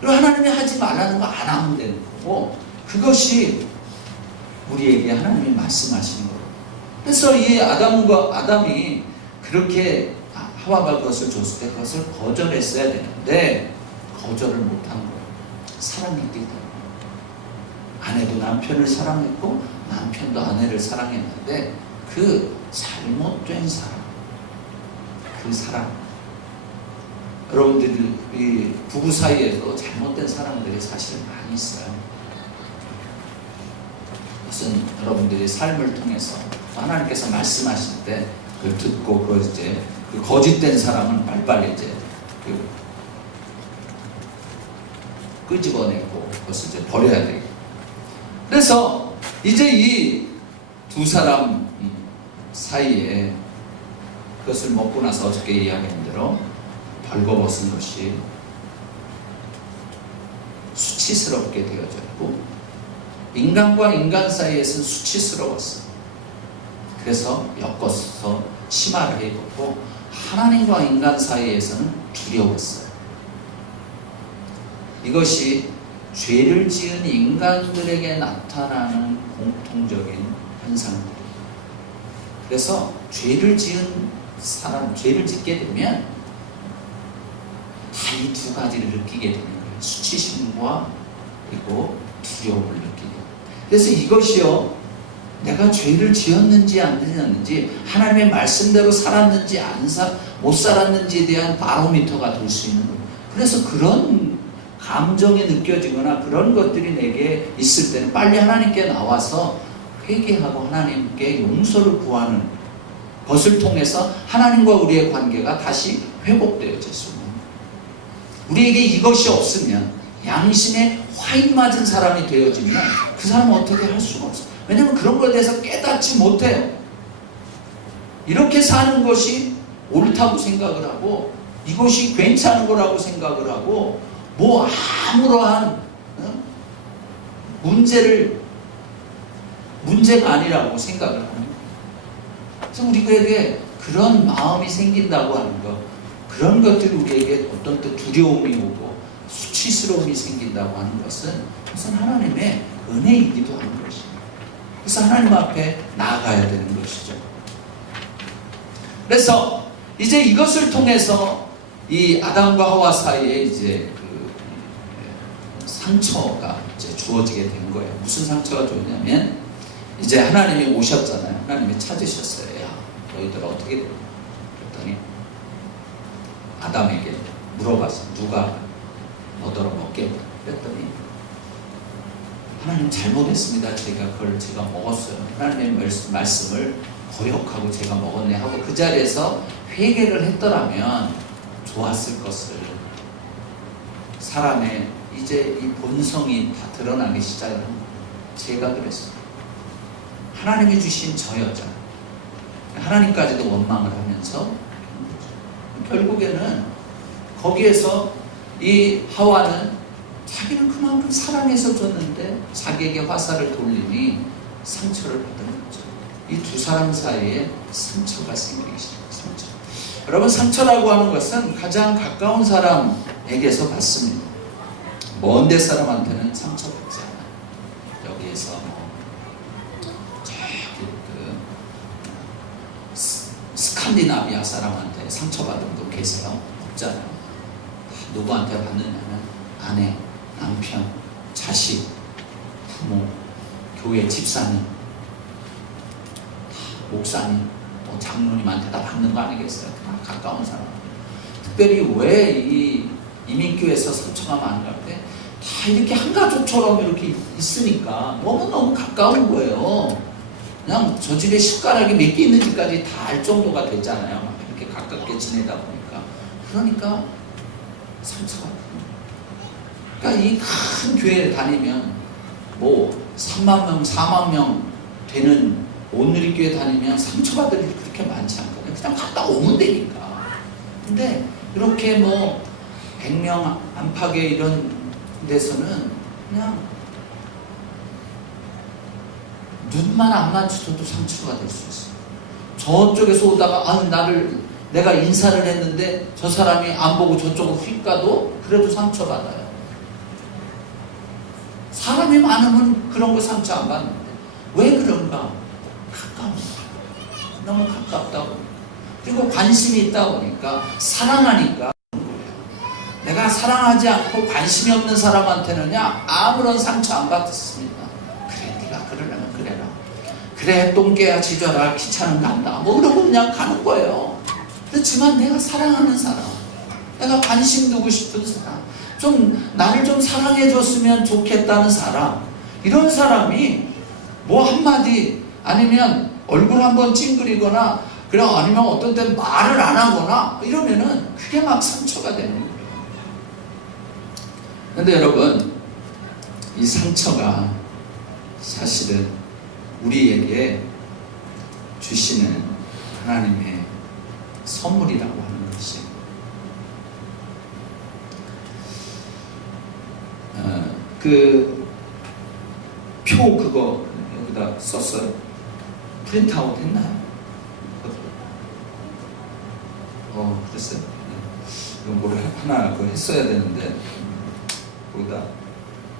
그리고 하나님이 하지 말라는 거 안 하면 되는 거고, 그것이 우리에게 하나님이 말씀하시는 거예요. 그래서 이 아담이 그렇게 하와가 그것을 줬을 때 그것을 거절했어야 되는데 거절을 못한 거예요. 사랑했기 때문에. 아내도 남편을 사랑했고 남편도 아내를 사랑했는데 그 잘못된 사랑, 그 사랑, 여러분들이 이 부부 사이에도 잘못된 사랑들이 사실 많이 있어요. 그것은 여러분들이 삶을 통해서 하나님께서 말씀하실 때 그걸 듣고 그 이제 그 거짓된 사랑은 빨리빨리 이제 끄집어내고 그것을 이제 버려야 되고. 그래서 이제 이 두 사람 사이에 그것을 먹고 나서 어저께 이야기한 대로 벌거벗은 것이 수치스럽게 되어져 있고, 인간과 인간 사이에서는 수치스러웠어요. 그래서 엮어서 치마를 입었고, 하나님과 인간 사이에서는 두려웠어요. 이것이 죄를 지은 인간들에게 나타나는 공통적인 현상들이에요. 그래서 죄를 지은 사람, 죄를 짓게 되면 다 이 두 가지를 느끼게 되는 거예요. 수치심과 그리고 두려움을 느끼게 돼요. 그래서 이것이요, 내가 죄를 지었는지 안 지었는지, 하나님의 말씀대로 살았는지 못 살았는지에 대한 바로미터가 될 수 있는 거예요. 그래서 그런 감정이 느껴지거나 그런 것들이 내게 있을 때는 빨리 하나님께 나와서 회개하고 하나님께 용서를 구하는 것을 통해서 하나님과 우리의 관계가 다시 회복되어질 수 있는 거예요. 우리에게 이것이 없으면, 양심에 화인 맞은 사람이 되어지면 그 사람은 어떻게 할 수가 없어요. 왜냐하면 그런 것에 대해서 깨닫지 못해요. 이렇게 사는 것이 옳다고 생각을 하고 이것이 괜찮은 거라고 생각을 하고 뭐 아무러한 문제가 아니라고 생각을 하는 거예요. 그래서 우리에게 그런 마음이 생긴다고 하는 것, 그런 것들이 우리에게 어떤 또 두려움이 오고 수치스러움이 생긴다고 하는 것은 하나님의 은혜이기도 하는 것입니다. 그래서 하나님 앞에 나아가야 되는 것이죠. 그래서 이제 이것을 통해서 이 아담과 하와 사이에 이제 그 상처가 이제 주어지게 된 거예요. 무슨 상처가 주었냐면, 이제 하나님이 오셨잖아요. 하나님이 찾으셨어요. 야, 너희들 어떻게 돼? 그랬더니 아담에게 물어봤어요. 누가 너더러 먹게? 그랬더니 하나님 잘못했습니다. 제가 먹었어요. 하나님의 말씀을 거역하고 제가 먹었네 하고 그 자리에서 회개를 했더라면 좋았을 것을, 사람의 이제 이 본성이 다 드러나기 시작을 합니다. 제가 그랬어요. 하나님이 주신 저 여자, 하나님까지도 원망을 하면서 결국에는 거기에서 이 하와는 자기는 그만큼 사랑해서 줬는데 자기에게 화살을 돌리니 상처를 받은 거죠. 이 두 사람 사이에 상처가 생기기 시작해요. 상처. 여러분, 상처라고 하는 것은 가장 가까운 사람에게서 받습니다. 먼 데 사람한테는 상처받지 않아요. 여기에서 저기 스칸디나비아 사람한테 상처받은 분 계세요? 없잖아요. 누구한테 받느냐면 아내, 남편, 자식, 부모, 교회 집사님, 목사님, 장로님한테 다 받는 거 아니겠어요? 가까운 사람. 특별히 왜 이 이민교회에서 상처가 많이 갈 때 다 이렇게 한 가족처럼 이렇게 있으니까 너무너무 가까운 거예요. 그냥 저 집에 숟가락이 몇 개 있는지까지 다 알 정도가 되잖아요. 막 이렇게 가깝게 지내다 보니까. 그러니까 상처가 큰 거예요. 그러니까 이 큰 교회에 다니면 뭐 3만 명, 4만 명 되는 온누리 교회 다니면 상처받을 일이 그렇게 많지 않거든요. 그냥 갔다 오면 되니까. 근데 이렇게 뭐 100명 안팎의 이런 데서는 그냥 눈만 안 맞춰도 상처가 될 수 있어요. 저쪽에서 오다가 내가 인사를 했는데 저 사람이 안 보고 저쪽으로 휙 가도 그래도 상처받아요. 사람이 많으면 그런 거 상처 안 받는데 왜 그런가? 가까운 거야. 너무 가깝다 보니까. 그리고 관심이 있다 보니까 사랑하니까 내가 사랑하지 않고 관심이 없는 사람한테는요 아무런 상처 안 받습니다. 그래 네가 그러려면 그래라. 그래 똥개야 지져라 귀찮은 간다 뭐 그러고 그냥 가는 거예요. 그렇지만 내가 사랑하는 사람, 내가 관심 두고 싶은 사람, 좀 나를 좀 사랑해 줬으면 좋겠다는 사람, 이런 사람이 뭐 한마디 아니면 얼굴 한번 찡그리거나 그래 아니면 어떤 때는 말을 안 하거나 이러면은 그게 막 상처가 되는 거예요. 근데 여러분 이 상처가 사실은 우리에게 주시는 하나님의 선물이라고 하는 것이 표 그거 여기다 썼어요? 프린트아웃 했나요? 그랬어요? 이거 뭘 하나 그거 했어야 되는데 거기다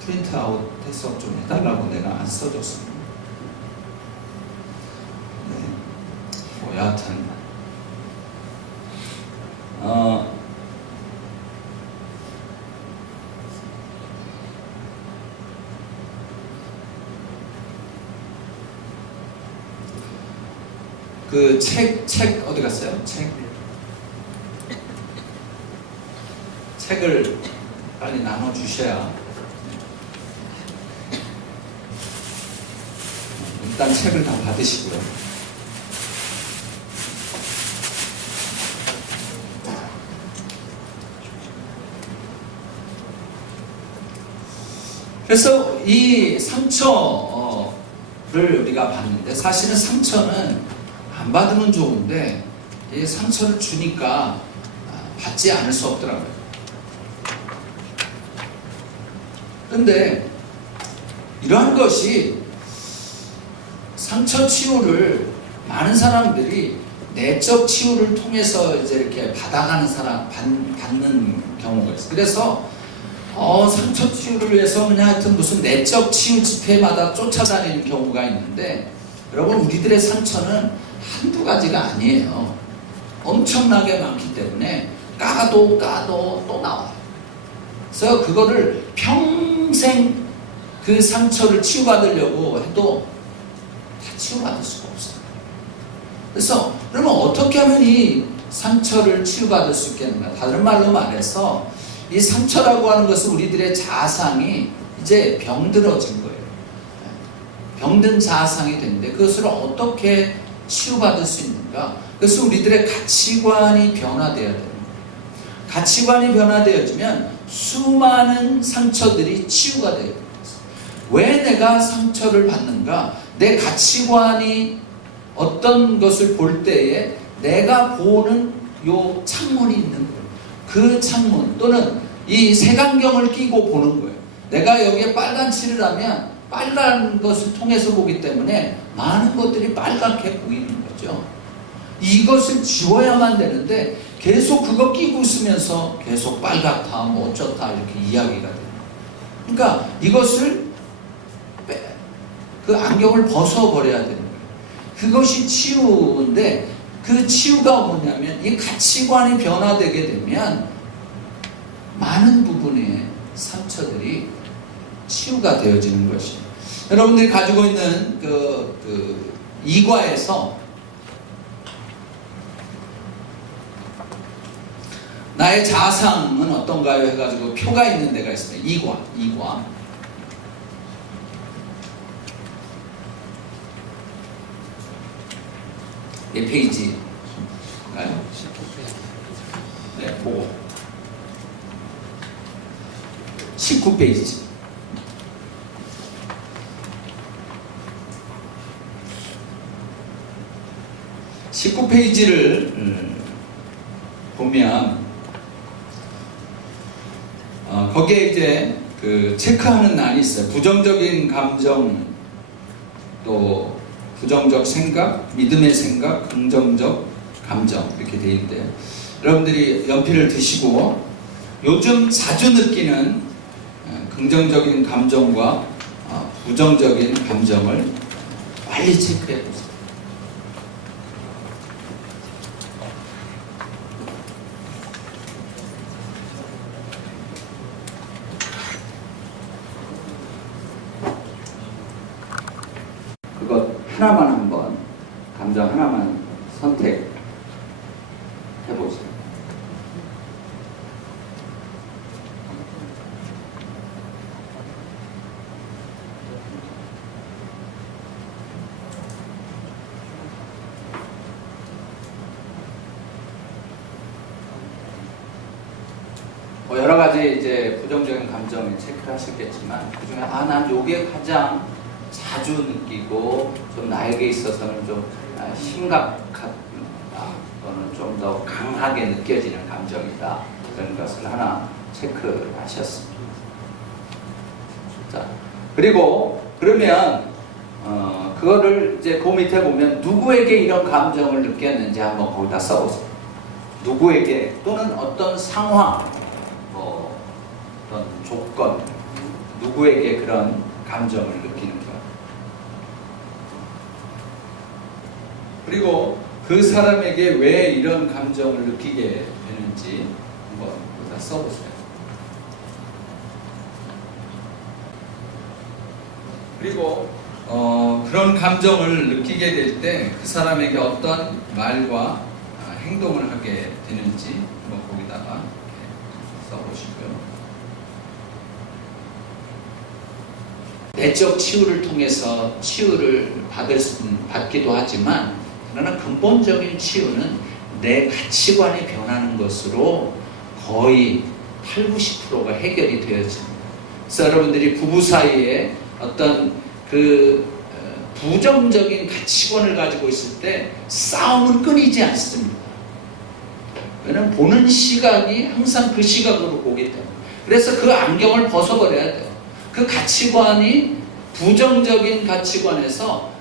프린트아웃 해서 좀 해달라고 내가 안 써줬습니다. 네. 여하튼 그 책 어디 갔어요? 책을 빨리 나눠 주셔야 일단 책을 다 받으시고요. 그래서 이 상처를 우리가 봤는데 사실은 상처는 안 받으면 좋은데 이 상처를 주니까 받지 않을 수 없더라고요. 그런데 이러한 것이 상처 치유를 많은 사람들이 내적 치유를 통해서 이제 이렇게 받아가는 사람, 받는 경우가 있어요. 그래서 상처 치유를 위해서 그냥 하여튼 무슨 내적 치유 집회마다 쫓아다니는 경우가 있는데 여러분 우리들의 상처는 한두 가지가 아니에요. 엄청나게 많기 때문에 까도 또 나와요. 그래서 그거를 평생 그 상처를 치유받으려고 해도 다 치유받을 수가 없어요. 그래서 그러면 어떻게 하면 이 상처를 치유받을 수 있겠는가? 다른 말로 말해서 이 상처라고 하는 것은 우리들의 자아상이 이제 병들어진 거예요. 병든 자아상이 되는데 그것을 어떻게 치유받을 수 있는가? 그래서 우리들의 가치관이 변화되어야 됩니다. 가치관이 변화되어지면 수많은 상처들이 치유가 되어야 됩니다. 왜 내가 상처를 받는가? 내 가치관이 어떤 것을 볼 때에 내가 보는 요 창문이 있는 거예요. 그 창문 또는 이 색안경을 끼고 보는 거예요. 내가 여기에 빨간 칠을 하면 빨간 것을 통해서 보기 때문에 많은 것들이 빨갛게 보이는 거죠. 이것을 지워야만 되는데 계속 그거 끼고 있으면서 계속 빨갛다 뭐 어쩌다 이렇게 이야기가 돼요. 그러니까 이것을 그 안경을 벗어버려야 되는 거예요. 그것이 치유인데 그 치유가 뭐냐면 이 가치관이 변화되게 되면 많은 부분의 상처들이 치유가 되어지는 것이에요. 여러분들이 가지고 있는 그 이과에서 나의 자아상은 어떤가요? 해가지고 표가 있는 데가 있습니다. 이과. 몇 페이지인가요? 네, 보고 19페이지. (19페이지를) 보면 거기에 이제 그 체크하는 난이 있어요. 부정적인 감정, 또 부정적 생각, 믿음의 생각, 긍정적 감정 이렇게 돼 있는데요. 여러분들이 연필을 드시고 요즘 자주 느끼는 긍정적인 감정과 부정적인 감정을 빨리 체크해 보세요. 그것 하나만 한번, 감정 하나만 선택해 보세요. 뭐 여러 가지 이제 부정적인 감정을 체크를 하셨겠지만 그 중에 난 요게 가장 자주 느끼고 좀 나에게 있어서는 좀 심각한 또는 좀 더 강하게 느껴지는 감정이다. 그런 것을 하나 체크하셨습니다. 자, 그리고 그러면 그거를 이제 그 밑에 보면 누구에게 이런 감정을 느꼈는지 한번 거기다 써보세요. 누구에게 또는 어떤 상황, 어떤 조건, 누구에게 그런 감정을 느끼는가. 그리고 그 사람에게 왜 이런 감정을 느끼게 되는지 한번 다 써보세요. 그리고 그런 감정을 느끼게 될 때 그 사람에게 어떤 말과 행동을 하게 되는지 한번 거기다가 써보시고요. 내적 치유를 통해서 치유를 받기도 하지만 그러나 근본적인 치유는 내 가치관이 변하는 것으로 거의 8, 90%가 해결이 되어집니다. 그래서 여러분들이 부부 사이에 어떤 그 부정적인 가치관을 가지고 있을 때 싸움은 끊이지 않습니다. 왜냐하면 보는 시각이 항상 그 시각으로 보기 때문에. 그래서 그 안경을 벗어버려야 돼요. 그 가치관이 부정적인 가치관에서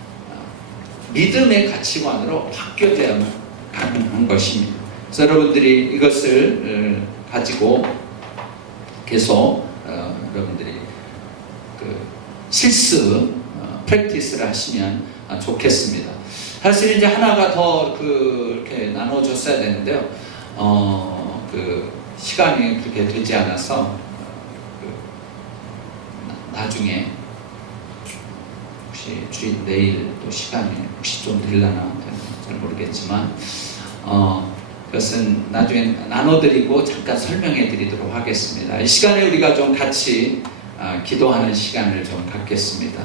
믿음의 가치관으로 바뀌어져야만 가능한 것입니다. 그래서 여러분들이 이것을 가지고 계속 여러분들이 그 실습, 프랙티스를 하시면 좋겠습니다. 사실 이제 하나가 더 이렇게 나눠줬어야 되는데요. 그 시간이 그렇게 되지 않아서 나중에 혹시 주인 내일 또 시간이 혹시 좀 되려나 잘 모르겠지만 그것은 나중에 나눠드리고 잠깐 설명해 드리도록 하겠습니다. 이 시간에 우리가 좀 같이 기도하는 시간을 좀 갖겠습니다.